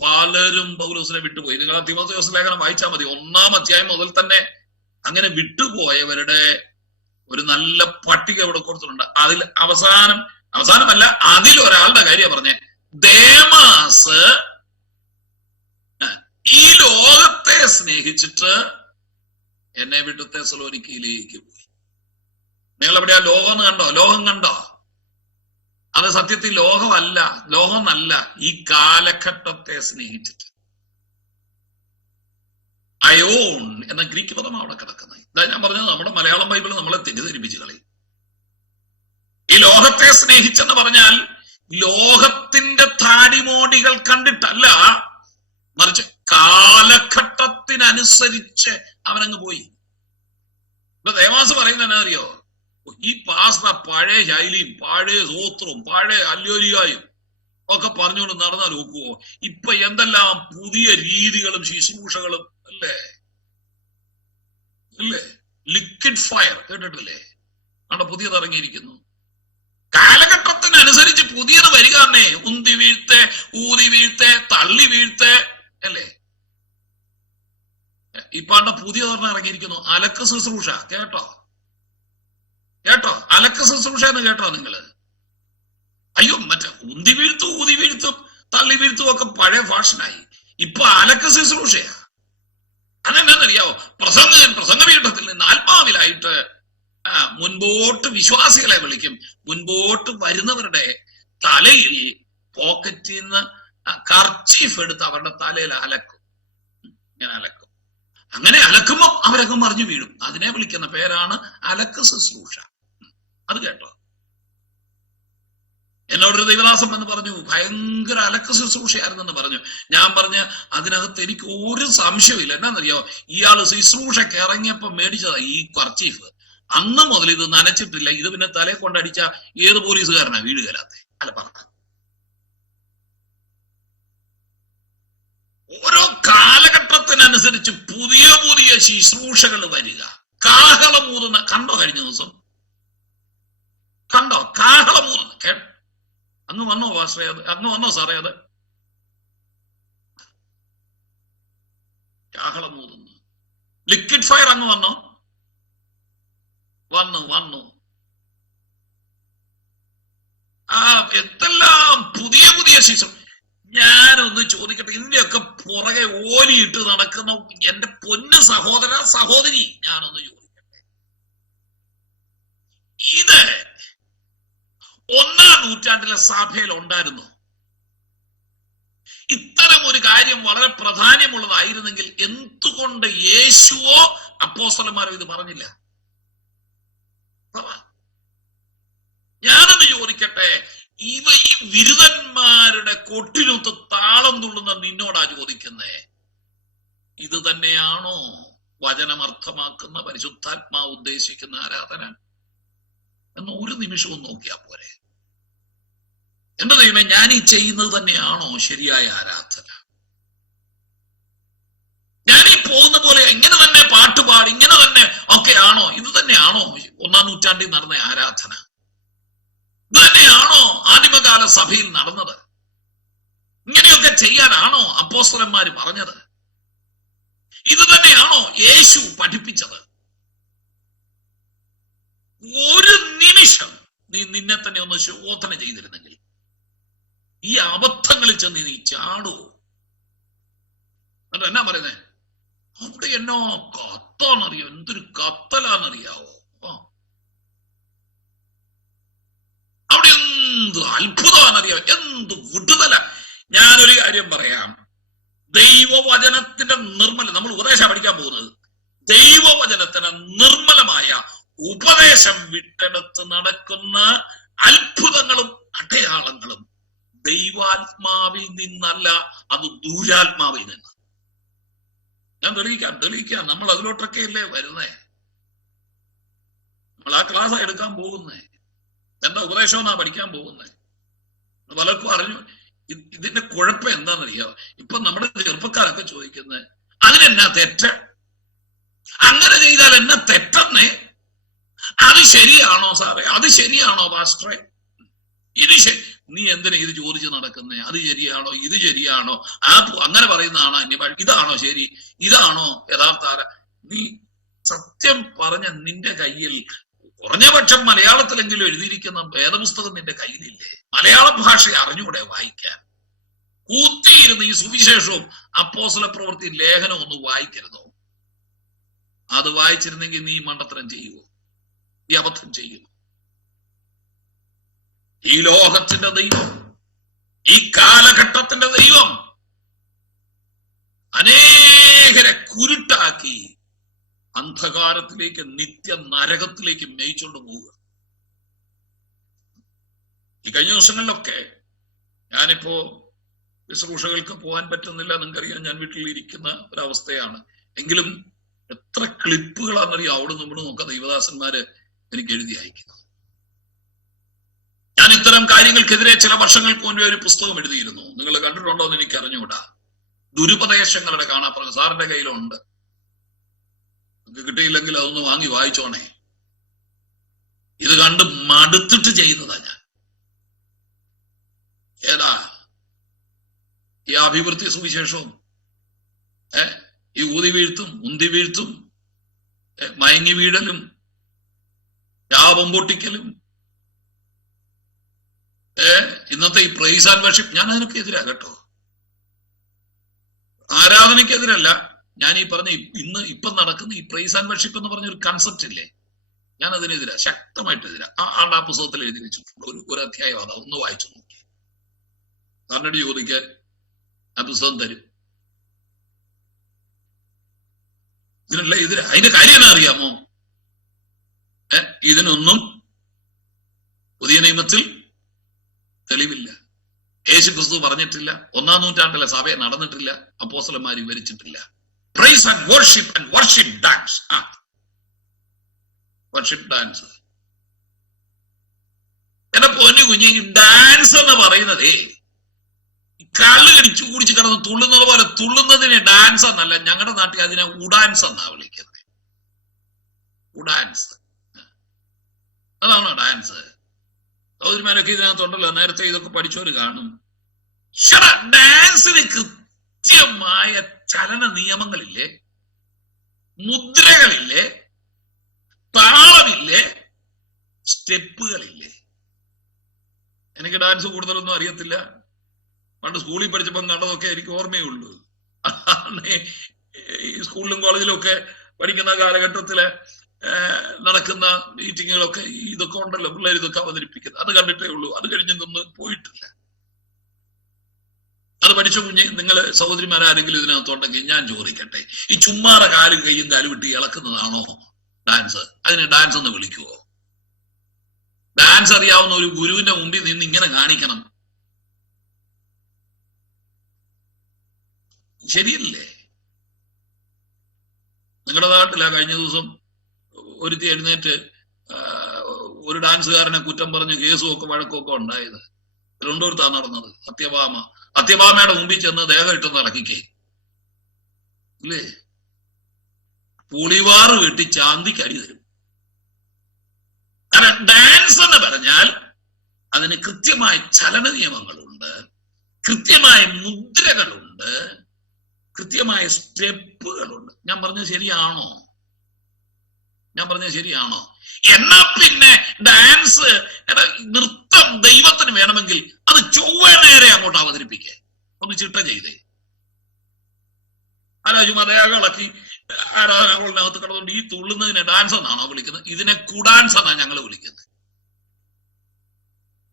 പലരും പൗലോസിനെ വിട്ടുപോയി. നിങ്ങൾ തിമോഥെയോസ് ലേഖനം വായിച്ചാൽ മതി. 1-ാം അധ്യായം മുതൽ തന്നെ അങ്ങനെ വിട്ടുപോയവരുടെ ഒരു നല്ല പട്ടിക ഇവിടെ കൊടുത്തിട്ടുണ്ട്. അതിൽ അവസാനമല്ല, അതിലൊരാളുടെ കാര്യം പറഞ്ഞേ. ദേമാസ് ഈ ലോകത്തെ സ്നേഹിച്ചിട്ട് എന്നെ വിട്ട് തെസ്സലോനിക്കയിലേക്ക് പോയി. നിങ്ങൾ എവിടെയാ ലോകം കണ്ടോ? ലോകം കണ്ടോ? അത് സത്യത്തിൽ ലോകമല്ല, ഈ കാലഘട്ടത്തെ സ്നേഹിച്ചിട്ട്. അയോൺ എന്ന ഗ്രീക്ക് പദം അവിടെ കിടക്കുന്നത്. ഇതാ ഞാൻ പറഞ്ഞത്, നമ്മുടെ മലയാളം ബൈബിള് നമ്മളെ തെറ്റിദ്ധരിപ്പിച്ച് കളയും. ഈ ലോകത്തെ സ്നേഹിച്ചെന്ന് പറഞ്ഞാൽ ലോകത്തിന്റെ താടിമോടികൾ കണ്ടിട്ടല്ല, മറിച്ച് കാലഘട്ടത്തിനനുസരിച്ച് അവനങ്ങ് പോയി. ഇപ്പൊ ദേവാസ് പറയുന്നത് എന്നാ അറിയോ? ഈ പാസ്റ്റർ പഴയ ശൈലിയും പഴയ സൂത്രവും പഴയ അല്ലോലിയായും ഒക്കെ പറഞ്ഞുകൊണ്ട് നടന്നാൽ നോക്കുവോ? ഇപ്പൊ എന്തെല്ലാം പുതിയ രീതികളും ശുശ്രൂഷകളും അല്ലേ? അല്ലേ? ലിക്വിഡ് ഫയർ കേട്ടിട്ടില്ലേ? അവിടെ പുതിയത് ഇറങ്ങിയിരിക്കുന്നു. കാലഘട്ടത്തിനനുസരിച്ച് പുതിയത് വരികയാണേ. ഉന്തി വീഴ്ത്തെ, ഊതി വീഴ്ത്തെ, തള്ളി വീഴ്ത്തെ അല്ലേ? ഇപ്പൊ അവിടെ പുതിയ ഒരെണ്ണം ഇറങ്ങിയിരിക്കുന്നു, അലക്ക് ശുശ്രൂഷ. കേട്ടോ? അലക്ക് ശുശ്രൂഷ എന്ന് കേട്ടോ നിങ്ങള്? അയ്യോ, മറ്റേ ഉന്തി വീഴ്ത്തും ഊതി വീഴ്ത്തും തള്ളി വീഴ്ത്തും ഒക്കെ പഴയ ഫാഷനായി. ഇപ്പൊ അലക്ക് ശുശ്രൂഷയാ. അതെന്നാന്നറിയാവോ? പ്രസംഗപീഠത്തിൽ നിന്ന് ആത്മാവിലായിട്ട് മുൻപോട്ട് വിശ്വാസികളെ വിളിക്കും. മുൻപോട്ട് വരുന്നവരുടെ തലയിൽ പോക്കറ്റിൽ നിന്ന് കർച്ചീഫ് എടുത്ത് അവരുടെ തലയിൽ അലക്കും. ഇങ്ങനെ അലക്കും. അങ്ങനെ അലക്കുമ്പോ അവരൊക്കെ മറിഞ്ഞു വീഴും. അതിനെ വിളിക്കുന്ന പേരാണ് അലക്ക് ശുശ്രൂഷ. അത് കേട്ടോ? എന്നോടൊരു ദൈവദാസൻ എന്ന് പറഞ്ഞു, ഭയങ്കര അലക്ക് ശുശ്രൂഷയായിരുന്നെന്ന് പറഞ്ഞു. ഞാൻ പറഞ്ഞ് അതിനകത്ത് എനിക്ക് ഒരു സംശയമില്ല. എന്നാന്നറിയോ? ഇയാള് ശുശ്രൂഷയ്ക്ക് ഇറങ്ങിയപ്പോ മേടിച്ചതാ ഈ കർച്ചീഫ്. അന്ന് മുതൽ ഇത് നനച്ചിട്ടില്ല. ഇത് പിന്നെ തലയെ കൊണ്ടടിച്ച ഏത് പോലീസുകാരനാ വീഴുകയില്ലാത്ത? അല്ല പറഞ്ഞ ഓരോ കാലഘട്ടത്തിനനുസരിച്ച് പുതിയ പുതിയ ശുശ്രൂഷകൾ വരിക. കാഹളമൂതുന്ന കണ്ടോ? കഴിഞ്ഞ ദിവസം കണ്ടോ കാഹളമൂതുന്ന? അങ്ങ് വന്നോ വാസ്ത്രേ? അത് അങ്ങ് വന്നോ സാറേ? അത് കാഹളമൂതുന്നു. ലിക്വിഡ് ഫയർ അങ്ങ് വന്നോ? വന്നു. എന്തെല്ലാം പുതിയ പുതിയ ശിശു. ഞാനൊന്ന് ചോദിക്കട്ടെ, ഇതിന്റെയൊക്കെ പുറകെ ഓലിയിട്ട് നടക്കുന്ന എന്റെ പൊന്നു സഹോദര സഹോദരി, ഞാനൊന്ന് ചോദിക്കട്ടെ, ഇത് 1-ാം നൂറ്റാണ്ടിലെ സഭയിൽ ഉണ്ടായിരുന്നു? ഇത്തരം ഒരു കാര്യം വളരെ പ്രാധാന്യമുള്ളതായിരുന്നെങ്കിൽ എന്തുകൊണ്ട് യേശുവോ അപ്പോസ്തലന്മാരോ ഇത് പറഞ്ഞില്ല? ഞാനൊന്ന് ചോദിക്കട്ടെ, ഈ വിരുദ്ധന്മാരുടെ കൊട്ടിലൊത്ത് താളം തുള്ളുന്ന നിന്നോടാ ചോദിക്കുന്നേ, ഇത് തന്നെയാണോ വചനമർത്ഥമാക്കുന്ന പരിശുദ്ധാത്മാവ് ഉദ്ദേശിക്കുന്ന ആരാധന എന്ന് ഒരു നിമിഷവും നോക്കിയാ പോരെ? എന്റെ ദൈവമേ, ഞാൻ ഈ ചെയ്യുന്നത് തന്നെയാണോ ശരിയായ ആരാധന? ഞാൻ ഈ പോകുന്ന പോലെ ഇങ്ങനെ തന്നെ പാട്ടുപാടി ഇങ്ങനെ തന്നെ ഒക്കെയാണോ? ഇത് തന്നെയാണോ 1-ാം നൂറ്റാണ്ടിൽ നടന്ന ആരാധന? ഇത് തന്നെയാണോ ആദിമകാല സഭയിൽ നടന്നത്? ഇങ്ങനെയൊക്കെ ചെയ്യാനാണോ അപ്പോസ്തലന്മാര് പറഞ്ഞത്? ഇത് തന്നെയാണോ യേശു പഠിപ്പിച്ചത്? ഒരു നിമിഷം നീ നിന്നെ തന്നെ ഒന്ന് ശോധന ചെയ്തിരുന്നെങ്കിൽ ഈ അബദ്ധങ്ങളിൽ ചെന്ന് നീ ചാടുവോ? എന്നിട്ട് എന്നാ പറയുന്നേ? അവിടെ എന്നോ കത്താന്നറിയോ? എന്തൊരു കത്തലാന്നറിയാവോ? അവിടെ എന്ത് അത്ഭുതമാണെന്നറിയാവോ? എന്ത് വിടുതല! ഞാനൊരു കാര്യം പറയാം. ദൈവവചനത്തിന്റെ നമ്മൾ ഉപദേശം പഠിക്കാൻ പോകുന്നത് ദൈവവചനത്തിന് നിർമ്മലമായ ഉപദേശം വിട്ടെടുത്ത് നടക്കുന്ന അത്ഭുതങ്ങളും അടയാളങ്ങളും ദൈവാത്മാവിൽ നിന്നല്ല, അത് ദുരാത്മാവിൽ നിന്ന്. ഞാൻ തെളിയിക്കാം. നമ്മൾ അതിലോട്ടൊക്കെ അല്ലേ വരുന്നേ? നമ്മൾ ആ ക്ലാസ് എടുക്കാൻ പോകുന്നേ. എന്താ ഉപദേശമെന്നാ പഠിക്കാൻ പോകുന്നേ? പലർക്കും അറിഞ്ഞു. ഇതിന്റെ കുഴപ്പം എന്താണെന്നറിയോ? ഇപ്പൊ നമ്മുടെ ചെറുപ്പക്കാരൊക്കെ ചോദിക്കുന്നത്, അതിനെന്നാ തെറ്റ്? അങ്ങനെ ചെയ്താൽ എന്നാ തെറ്റെന്നേ? അത് ശരിയാണോ സാറേ? അത് ശരിയാണോ പാസ്റ്ററെ? ഇത് നീ എന്തിനാ ഇത് ചോദിച്ച് നടക്കുന്നേ? അത് ശരിയാണോ? ഇത് ശരിയാണോ? അങ്ങനെ പറയുന്നതാണോ അന്യഭാഷ? ഇതാണോ ശരി? ഇതാണോ യഥാർത്ഥ? നീ സത്യം പറഞ്ഞ നിന്റെ കയ്യിൽ കുറഞ്ഞപക്ഷം മലയാളത്തിലെങ്കിലും എഴുതിയിരിക്കുന്ന വേദപുസ്തകം നിന്റെ കയ്യിലില്ലേ? മലയാള ഭാഷ അറിഞ്ഞൂടെ വായിക്കാൻ? കൂത്തിയിരുന്ന് ഈ സുവിശേഷവും അപ്പോസ്തല പ്രവൃത്തി ലേഖനവും ഒന്ന് വായിക്കരുതോ? അത് വായിച്ചിരുന്നെങ്കിൽ നീ മണ്ടത്തരം ചെയ്യുമോ? ഈ അബദ്ധം ചെയ്യുമോ? ഈ ലോകത്തിന്റെ ദൈവം, ഈ കാലഘട്ടത്തിന്റെ ദൈവം അനേകരെ കുരുട്ടാക്കി അന്ധകാരത്തിലേക്ക്, നിത്യ നരകത്തിലേക്ക് മേയിച്ചുകൊണ്ട് പോവുക. ഈ കഴിഞ്ഞ ദിവസങ്ങളിലൊക്കെ ഞാനിപ്പോ ശുശ്രൂഷകൾക്ക് പോകാൻ പറ്റുന്നില്ല. നിങ്ങൾക്കറിയാം, ഞാൻ വീട്ടിൽ ഇരിക്കുന്ന ഒരവസ്ഥയാണ്. എങ്കിലും എത്ര ക്ലിപ്പുകളാണെന്നറിയാം അവിടെ നമ്മൾ നോക്കാം ദൈവദാസന്മാര് എനിക്ക് എഴുതി അയക്കുന്നത്. ഞാൻ ഇത്തരം കാര്യങ്ങൾക്കെതിരെ ചില വർഷങ്ങൾക്ക് മുൻപേ ഒരു പുസ്തകം എഴുതിയിരുന്നു. നിങ്ങൾ കണ്ടിട്ടുണ്ടോ എന്ന് എനിക്ക് അറിഞ്ഞുകൂടാ. ദുരുപദേശങ്ങളുടെ കാണാപ്പുറം സാറിന്റെ കയ്യിലുണ്ട്. നിങ്ങൾക്ക് കിട്ടിയില്ലെങ്കിൽ അതൊന്ന് വാങ്ങി വായിച്ചോണേ. ഇത് കണ്ട് മടുത്തിട്ട് ചെയ്യുന്നതാ ഞാൻ. ഏതാ ഈ അഭിവൃദ്ധി സുവിശേഷവും ഈ ഊതി വീഴ്ത്തും ഉന്തി വീഴ്ത്തും മയങ്ങി വീഴലും ശാപം പൊട്ടിക്കലും ഇന്നത്തെ ഈ പ്രൈസ് ആൻഡ് വർഷിപ്പ്, ഞാൻ അതിനൊക്കെ എതിരാ കേട്ടോ. ആരാധനയ്ക്കെതിരല്ല. ഞാൻ ഈ പറഞ്ഞ ഇപ്പം നടക്കുന്ന ഈ പ്രൈസ് ആൻഡ് വർഷിപ്പ് എന്ന് പറഞ്ഞൊരു കൺസെപ്റ്റ് ഇല്ലേ, ഞാൻ അതിനെതിരാ, ശക്തമായിട്ട് എതിരാ. ആ പുസ്തകത്തിൽ എഴുതി വെച്ചിട്ടുണ്ട് ഒരു അധ്യായം. അതാ ഒന്ന് വായിച്ചു നോക്കി. സാറിനോട് ചോദിക്കാൻ ആ പുസ്തകം തരും. ഇതിനല്ല എതിരാ. അതിന്റെ കാര്യം എന്നാ അറിയാമോ? ഇതിനൊന്നും പുതിയ നിയമത്തിൽ തെളിവില്ല. യേശുക്രിസ്തു പറഞ്ഞിട്ടില്ല. 1-ാം നൂറ്റാണ്ടിലെ സഭയെ നടന്നിട്ടില്ല. അപ്പോസ്തലന്മാർ വിവരിച്ചിട്ടില്ല. Praise and worship dance. Worship dance. എന്റെ പൊന്നു കുഞ്ഞ്, ഡാൻസ് എന്ന് പറയുന്നതേ കള്ള് കടിച്ചു കുടിച്ച് കിടന്ന് തുള്ളുന്നത് പോലെ തുള്ളുന്നതിന് ഡാൻസ് എന്നല്ല. ഞങ്ങളുടെ നാട്ടിൽ അതിനെ ഉഡാൻസ് എന്നാ വിളിക്കുന്നത്. ഉഡാൻസ്, അതാണോ ഡാൻസ്? സഹോദരിമാരൊക്കെ ഇതിനകത്തുണ്ടല്ലോ, നേരത്തെ ഇതൊക്കെ പഠിച്ചവര് കാണും. ഡാൻസിന് കൃത്യമായ ചലന നിയമങ്ങളില്ലേ, മുദ്രകളില്ലേ, താളമില്ലേ, സ്റ്റെപ്പുകളില്ലേ. എനിക്ക് ഡാൻസ് കൂടുതലൊന്നും അറിയത്തില്ല. പണ്ട് സ്കൂളിൽ പഠിച്ചപ്പം കണ്ടതൊക്കെ എനിക്ക് ഓർമ്മയുള്ളൂ. ഈ സ്കൂളിലും കോളേജിലും ഒക്കെ പഠിക്കുന്ന കാലഘട്ടത്തില് നടക്കുന്ന മീറ്റിങ്ങുകളൊക്കെ ഇതൊക്കെ ഉണ്ടല്ലോ, പിള്ളേർ ഇതൊക്കെ അവതരിപ്പിക്കുന്നത്. അത് കണ്ടിട്ടേ ഉള്ളൂ. അത് കഴിഞ്ഞൊന്നും പോയിട്ടില്ല. അത് പഠിച്ച കുഞ്ഞ് നിങ്ങൾ സഹോദരിമാരാരെങ്കിലും ഇതിനകത്തുണ്ടെങ്കിൽ ഞാൻ ചോദിക്കട്ടെ, ഈ ചുമ്മാറ കാലും കൈയും കാലും വിട്ട് ഇളക്കുന്നതാണോ ഡാൻസ്? അതിനെ ഡാൻസ് എന്ന് വിളിക്കുവോ? ഡാൻസ് അറിയാവുന്ന ഒരു ഗുരുവിന്റെ മുമ്പിൽ നിന്ന് ഇങ്ങനെ കാണിക്കണം, ശരിയല്ലേ? നിങ്ങളുടെ നാട്ടിലാ കഴിഞ്ഞ ദിവസം ഒരുത്തി എഴുന്നേറ്റ് ഒരു ഡാൻസുകാരനെ കുറ്റം പറഞ്ഞ് കേസും ഒക്കെ വഴക്കും ഒക്കെ ഉണ്ടായത്. തിരുവനന്തപുരത്താ നടന്നത്. സത്യഭാമയുടെ മുമ്പിൽ ചെന്ന് ദേഹം ഇട്ടൊന്ന് ഇറക്കിക്കേ ഇല്ലേ, പുളിവാറ് വെട്ടി ചാന്തിക്ക് അടി തരും. കാരണം ഡാൻസ് എന്ന് പറഞ്ഞാൽ അതിന് കൃത്യമായ ചലന നിയമങ്ങളുണ്ട്, കൃത്യമായ മുദ്രകളുണ്ട്, കൃത്യമായ സ്റ്റെപ്പുകളുണ്ട്. ഞാൻ പറഞ്ഞത് ശരിയാണോ? എന്നാ പിന്നെ ഡാൻസ്, നൃത്തം ദൈവത്തിന് വേണമെങ്കിൽ അത് ചൊവ്വ നേരെ അങ്ങോട്ട് അവതരിപ്പിക്കേ, ഒന്ന് ചിട്ട ചെയ്തേ. ആരാജും അതേകളക്കി ആരാധനകളിനകത്ത് കിടന്നുകൊണ്ട് ഈ തുള്ളുന്നതിനെ ഡാൻസ് എന്നാണോ വിളിക്കുന്നത്? ഇതിനെ കുഡാൻസ് എന്നാണ് ഞങ്ങൾ വിളിക്കുന്നത്.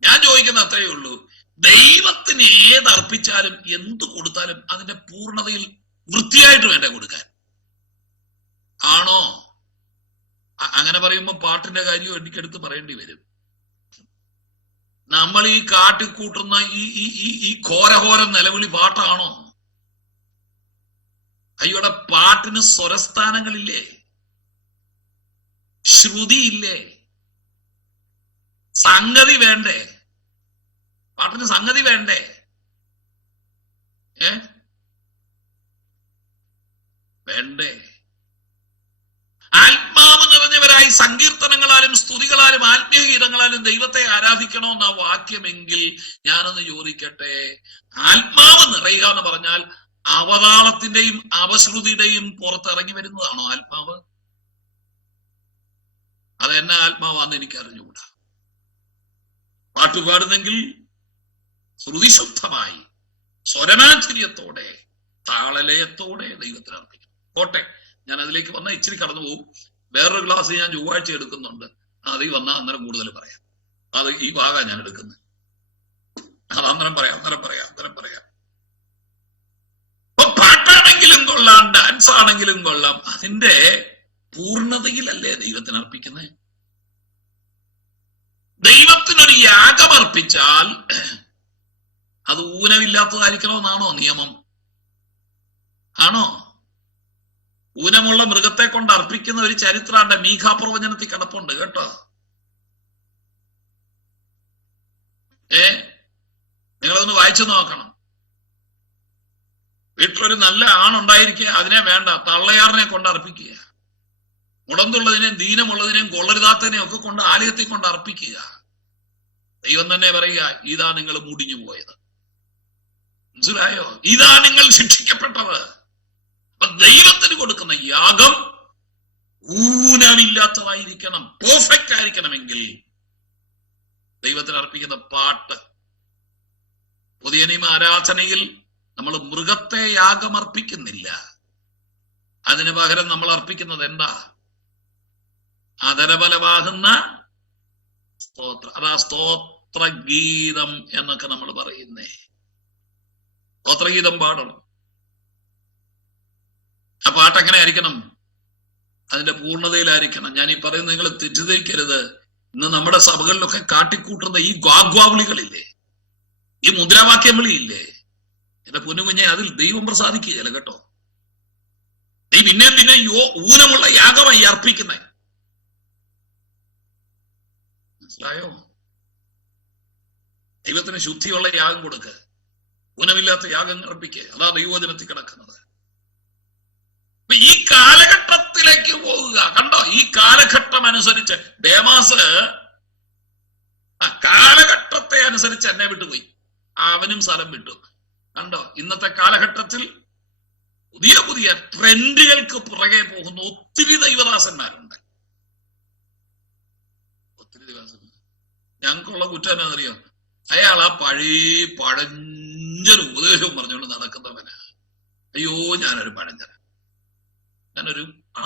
ഞാൻ ചോദിക്കുന്ന അത്രയേ ഉള്ളൂ. ദൈവത്തിന് ഏതർപ്പിച്ചാലും എന്ത് കൊടുത്താലും അതിന്റെ പൂർണ്ണതയിൽ വൃത്തിയായിട്ട് വേണ്ടേ കൊടുക്കാൻ. ആണോ? അങ്ങനെ പറയുമ്പോ പാട്ടിന്റെ കാര്യം എനിക്കെടുത്ത് പറയേണ്ടി വരും. നമ്മൾ ഈ കാട്ടിക്കൂട്ടുന്ന ഈ ഘോരഘോരം നിലവിളി പാട്ടാണോ? അയ്യോടെ പാട്ടിന് സ്വരസ്ഥാനങ്ങളില്ലേ, ശ്രുതിയില്ലേ, സംഗതി വേണ്ടേ? പാട്ടിന് സംഗതി വേണ്ടേ? വേണ്ടേ? ആത്മാവ് നിറഞ്ഞവരായി സങ്കീർത്തനങ്ങളാലും സ്തുതികളാലും ആത്മീയ ഗീതങ്ങളാലും ദൈവത്തെ ആരാധിക്കണമെന്ന വാക്യമെങ്കിൽ ഞാനൊന്ന് ചോദിക്കട്ടെ, ആത്മാവ് നിറയുക എന്ന് പറഞ്ഞാൽ അവതാളത്തിന്റെയും അപശ്രുതിയുടെയും പുറത്തിറങ്ങി വരുന്നതാണോ ആത്മാവ്? അതെന്നാ ആത്മാവാന്ന് എനിക്ക് അറിഞ്ഞുകൂടാ. പാട്ടുപാടുന്നെങ്കിൽ ശ്രുതിശുദ്ധമായി സ്വരമാധുര്യത്തോടെ താളലയത്തോടെ ദൈവത്തിന് അർപ്പിക്കും. കോട്ടെ, ഞാൻ അതിലേക്ക് വന്നാൽ ഇച്ചിരി കടന്നു പോകും. വേറൊരു ക്ലാസ് ഞാൻ ചൊവ്വാഴ്ച എടുക്കുന്നുണ്ട്. അതിൽ വന്നാൽ അന്നേരം കൂടുതൽ പറയാം. അത് ഈ ഭാഗം ഞാൻ എടുക്കുന്നത്. അത് അന്നേരം പറയാം. അപ്പൊ പാട്ടാണെങ്കിലും കൊള്ളാം, ഡാൻസ് ആണെങ്കിലും കൊള്ളാം, അതിന്റെ പൂർണ്ണതയിലല്ലേ ദൈവത്തിന് അർപ്പിക്കുന്നത്? ദൈവത്തിനൊരു യാഗമർപ്പിച്ചാൽ അത് ഊനമില്ലാത്തതായിരിക്കണമെന്നാണോ നിയമം? ആണോ? ഊനമുള്ള മൃഗത്തെ കൊണ്ട് അർപ്പിക്കുന്ന ഒരു ചരിത്രമുണ്ട്, മീഖാ പ്രവചനത്തിൽ കിടപ്പുണ്ട് കേട്ടോ. നിങ്ങളൊന്ന് വായിച്ചു നോക്കണം. വീട്ടിലൊരു നല്ല ആണുണ്ടായിരിക്കുക, അതിനെ വേണ്ട, തള്ളയാറിനെ കൊണ്ട് അർപ്പിക്കുക. മുടന്തുള്ളതിനെയും ദീനമുള്ളതിനെയും കൊള്ളരുതാത്തതിനെയും ഒക്കെ കൊണ്ട് ആലയത്തിൽ കൊണ്ട് അർപ്പിക്കുക. ദൈവം തന്നെ പറയുക, ഇതാ നിങ്ങൾ മുടിഞ്ഞു പോയത്. മനസ്സിലായോ? ഇതാ നിങ്ങൾ ശിക്ഷിക്കപ്പെട്ടത്. അപ്പൊ ദൈവത്തിന് കൊടുക്കുന്ന യാഗം ഊനമില്ലാത്തതായിരിക്കണം, പെർഫെക്റ്റ് ആയിരിക്കണമെങ്കിൽ ദൈവത്തിന് അർപ്പിക്കുന്ന പാട്ട്. പുതിയ നിയമ ആരാധനയിൽ നമ്മൾ മൃഗത്തെ യാഗമർപ്പിക്കുന്നില്ല. അതിന് പകരം നമ്മൾ അർപ്പിക്കുന്നത് എന്താ? അതരബലമാകുന്ന സ്തോത്രം. അതാ സ്തോത്രഗീതം എന്നൊക്കെ നമ്മൾ പറയുന്നേ. സ്തോത്രഗീതം പാടണം. ആ പാട്ട് എങ്ങനെ ആയിരിക്കണം? അതിന്റെ പൂർണ്ണതയിലായിരിക്കണം. ഞാൻ ഈ പറയുന്നത് നിങ്ങൾ തെറ്റിദ്ധരിക്കരുത്. ഇന്ന് നമ്മുടെ സഭകളിലൊക്കെ കാട്ടിക്കൂട്ടുന്ന ഈ ഗ്വാഗ്വാവിളികളില്ലേ, ഈ മുദ്രാവാക്യം വിളിയില്ലേ, എന്റെ പൊന്നുകുഞ്ഞെ, അതിൽ ദൈവം പ്രസാദിക്കുകയല്ല കേട്ടോ. നീ പിന്നെ ഊനമുള്ള യാഗമായി അർപ്പിക്കുന്നേ. മനസ്സിലായോ? ദൈവത്തിന് ശുദ്ധിയുള്ള യാഗം കൊടുക്ക്, ഊനമില്ലാത്ത യാഗം അർപ്പിക്കുക. അതാ ദൈവവചനത്തിൽ കിടക്കുന്നത്. ഈ കാലഘട്ടത്തിലേക്ക് പോകുക. കണ്ടോ, ഈ കാലഘട്ടം അനുസരിച്ച് ദേമാസ് കാലഘട്ടത്തെ അനുസരിച്ച് എന്നെ വിട്ടുപോയി, അവനും സ്ഥലം വിട്ടു. കണ്ടോ, ഇന്നത്തെ കാലഘട്ടത്തിൽ പുതിയ പുതിയ ട്രെൻഡുകൾക്ക് പുറകെ പോകുന്ന ഒത്തിരി ദൈവദാസന്മാരുണ്ട്. ഒത്തിരി ദൈവദാസന്മാർ. ഞങ്ങൾക്കുള്ള കുറ്റം എന്നാണെന്നറിയോ? അയാൾ ആ പഴയ പഴഞ്ചൊരു ഉപദേശവും പറഞ്ഞുകൊണ്ട് നടക്കുന്നവന്. അയ്യോ, ഞാനൊരു പഴഞ്ചന, ഞാനൊരു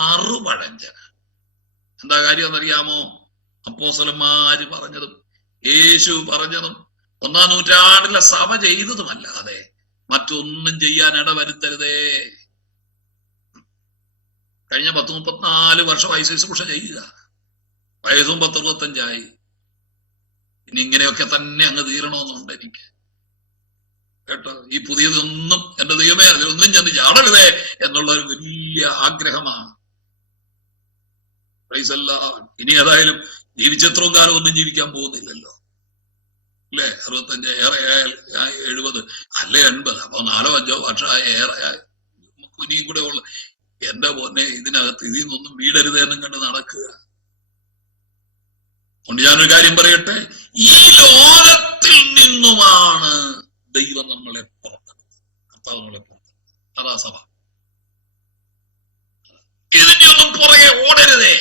അറുപഴഞ്ചന. എന്താ കാര്യം എന്നറിയാമോ? അപ്പോസ്തലന്മാര് പറഞ്ഞതും യേശു പറഞ്ഞതും 1-ാം നൂറ്റാണ്ടിലെ സഭ ചെയ്തതുമല്ലാതെ മറ്റൊന്നും ചെയ്യാൻ ഇടവരുത്തരുതേ. കഴിഞ്ഞ 10-34 വർഷമായി ശുശ്രൂഷ ചെയ്യുക. വയസ്സും 10-65. ഇനി ഇങ്ങനെയൊക്കെ തന്നെ അങ്ങ് തീരണമെന്നുണ്ട് എനിക്ക് കേട്ടോ. ഈ പുതിയതൊന്നും എന്റെ ദൈവമേ അതിലൊന്നും ചെന്ന് ചാടരുതേ എന്നുള്ള ഒരു വലിയ ആഗ്രഹമാണ്. ഇനി ഏതായാലും ജീവിച്ചത്രയും കാലം ഒന്നും ജീവിക്കാൻ പോകുന്നില്ലല്ലോ അല്ലേ? 65 ഏറെ 70 അല്ലെ 80, അപ്പൊ 4-5 വർഷം ഏറെ ഇനിയും കൂടെ ഉള്ള. എന്റെ പൊന്നെ, ഇതിനകത്ത് ഇതിൽ നിന്നൊന്നും വീടരുതേ എന്നും കണ്ട് നടക്കുക. അതുകൊണ്ട് ഞാനൊരു കാര്യം പറയട്ടെ, ഈ ലോകത്തിൽ നിന്നുമാണ് ദൈവം നമ്മളെ പുറത്തെടുത്തത്, കർത്താവ് നമ്മളെ പുറത്തെടുത്തത്. അതാ സഭ. ഇതിന്റെ ഒന്നും പുറകെ ഓടരുതേ,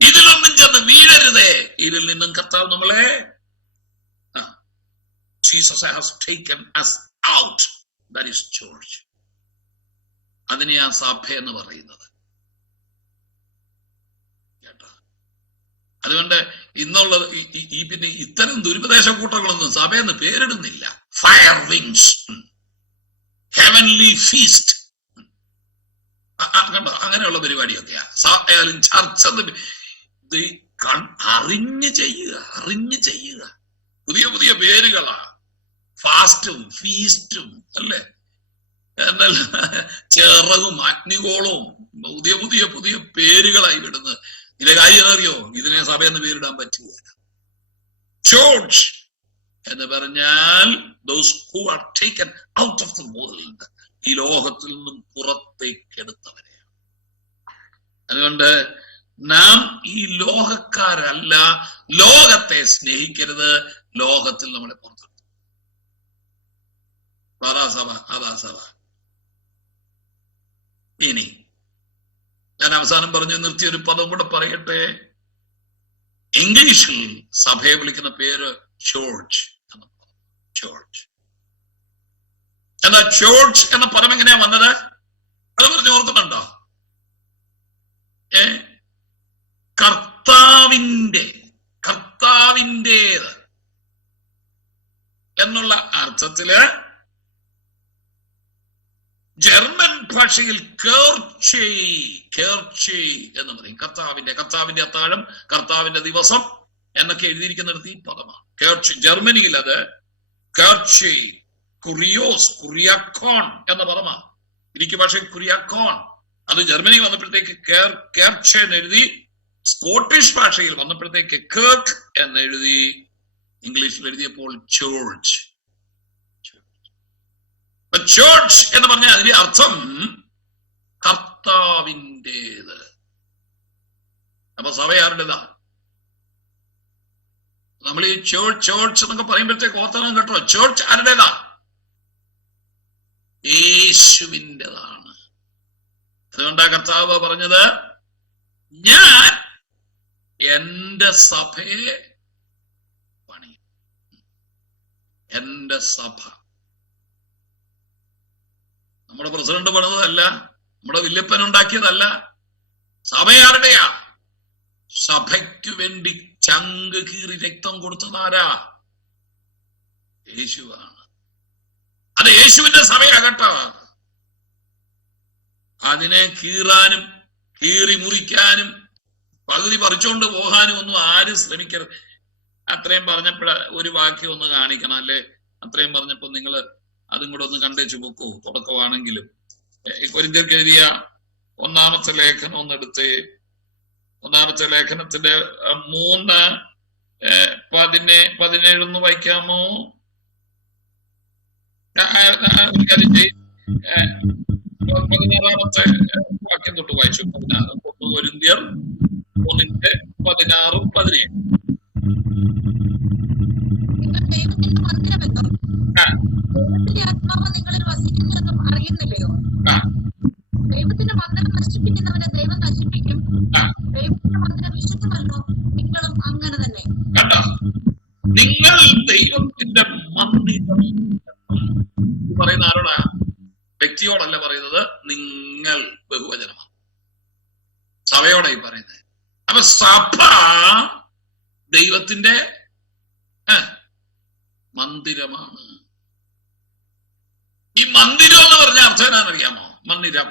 ഇതിലൊന്നും ചെന്ന് വീഴരുതേ. ഇതിൽ നിന്നും കർത്താവ് നമ്മളെ Jesus has taken us out. That is church. അതിനെയാ സഭ എന്ന് പറയുന്നത് കേട്ടോ. അതുകൊണ്ട് ഇന്നുള്ള ഈ പിന്നെ ഇത്തരം ദുരുപദേശ കൂട്ടങ്ങളൊന്നും സഭയെന്ന് പേരിടുന്നില്ല. ഫയർ വിങ്സ്, ഹെവൻലി ഫീസ്റ്റ്, കണ്ടോ, അങ്ങനെയുള്ള പരിപാടിയൊക്കെയാ സഭയാലും ചർച്ച. അറിഞ്ഞു ചെയ്യുക. പുതിയ പുതിയ പേരുകളാ, ഫാസ്റ്റും ഫീസ്റ്റും അല്ലേ, എന്നാൽ ചിറകും അഗ്നികോളവും പുതിയ പുതിയ പുതിയ പേരുകളായി വിടുന്നത്. ഇതിന്റെ കാര്യം എന്നറിയോ? ഇതിനെ സഭയെന്ന് പേരിടാൻ പറ്റുക. ചർച്ച് എന്ന് പറഞ്ഞാൽ those who are taken out of the world, ഈ ലോകത്തിൽ നിന്നും പുറത്തേക്ക് എടുത്തവരെ. അതുകൊണ്ട് നാം ഈ ലോകക്കാരല്ല. ലോകത്തെ സ്നേഹിക്കരുത്, ലോകത്തിൽ നമ്മളെ പുറത്തെടുത്തു. അതാ സഭ. ഇനി ഞാൻ അവസാനം പറഞ്ഞു നിർത്തിയ ഒരു പദം കൂടെ പറയട്ടെ. ഇംഗ്ലീഷിൽ സഭയെ വിളിക്കുന്ന പേര് ചർച്ച് എന്ന പദം. ചർച്ച് എന്നാ ചർച്ച് എന്ന പദം എങ്ങനെയാ വന്നത്? അത് പറഞ്ഞു ഓർക്കുന്നുണ്ടോ? കർത്താവിൻ്റേത് എന്നുള്ള അർത്ഥത്തില് ജർമ്മൻ ഭാഷയിൽ കേർച്ചി എന്ന് പറയും. കർത്താവിന്റെ അത്താഴം, കർത്താവിന്റെ ദിവസം എന്നൊക്കെ എഴുതിയിരിക്കുന്നിടത്ത് ഈ പദമാണ്. കേർച്ച്, ജർമ്മനിയിൽ അത് കേർച്ച്, കുറിയോസ്, കുറിയാക്കോൺ എന്ന പദമാണ്. ഗ്രീക്ക് ഭാഷയിൽ കുറിയാക്കോൺ. അത് ജർമ്മനി വന്നപ്പോഴത്തേക്ക് കേർച്ച് എന്ന് എഴുതി. സ്കോട്ടിഷ് ഭാഷയിൽ വന്നപ്പോഴത്തേക്ക് കേർക്ക് എന്നെഴുതി. ഇംഗ്ലീഷിൽ എഴുതിയപ്പോൾ ചേർച്ച്. ചേർച്ച് എന്ന് പറഞ്ഞാൽ അതിന്റെ അർത്ഥം കർത്താവിൻ്റെത്. അപ്പൊ സഭ ആരുടേതാ? നമ്മൾ ഈ ചേർച്ച് എന്നൊക്കെ പറയുമ്പോഴത്തേക്ക് ഓർത്തണം കേട്ടോ. ചേർച്ച് ആരുടേതാ? യേശുവിൻ്റെതാണ്. അതുകൊണ്ടാ കർത്താവ് പറഞ്ഞത്, ഞാൻ എന്റെ സഭയെ പണിയും. എന്റെ സഭ. നമ്മുടെ പ്രസിഡന്റ് പണിതല്ല, നമ്മുടെ വല്യപ്പൻ ഉണ്ടാക്കിയതല്ല. സഭയാരുടെയാ? സഭയ്ക്ക് വേണ്ടി ചങ്ക് കീറി രക്തം കൊടുത്തതാരാ? യേശുവാണ്. അത് യേശുവിന്റെ സഭയാകട്ടോ. അതിനെ കീറാനും കീറി മുറിക്കാനും പകുതി പറിച്ചുകൊണ്ട് പോകാനും ഒന്നും ആരും ശ്രമിക്കരുത്. അത്രയും പറഞ്ഞപ്പോഴ ഒരു വാക്യം ഒന്ന് കാണിക്കണം അല്ലേ? അത്രയും പറഞ്ഞപ്പോ നിങ്ങൾ അതും കൂടെ ഒന്ന് കണ്ടേച്ചു വെക്കൂ. തുടക്കമാണെങ്കിലും കൊരിന്ത്യർക്ക് എഴുതിയ 1-ാമത്തെ ലേഖനം ഒന്നെടുത്ത്. 1-ാമത്തെ ലേഖനത്തിന്റെ 3:17 വായിക്കാമോ? 16-ാമത്തെ വാക്യം തൊട്ട് വായിച്ചു. 1 കൊരിന്ത്യർ 3:16-17. ആത്മാവ് നിങ്ങളിൽ വസിക്കുന്നുവെന്നും അറിയുന്നില്ലയോ? ദൈവത്തിന്റെ മന്ദിരം നശിപ്പിക്കുന്നവനെ ദൈവം നശിപ്പിക്കും. ദൈവത്തിന്റെ മന്ദിരം വിശുദ്ധമല്ലോ, നിങ്ങളും അങ്ങനെ തന്നെ. കണ്ടോ? നിങ്ങൾ ദൈവത്തിന്റെ മന്ദിരം പറയുന്ന ആരോടാ? വ്യക്തിയോടല്ല പറയുന്നത്, നിങ്ങൾ ബഹുവചനമാണ്. സഭയോടായി പറയുന്നത്. അപ്പൊ സഭ ദൈവത്തിന്റെ മന്ദിരമാണ്. ഈ മന്ദിരം എന്ന് പറഞ്ഞ അർത്ഥം എന്താണെന്നറിയാമോ? മന്ദിരം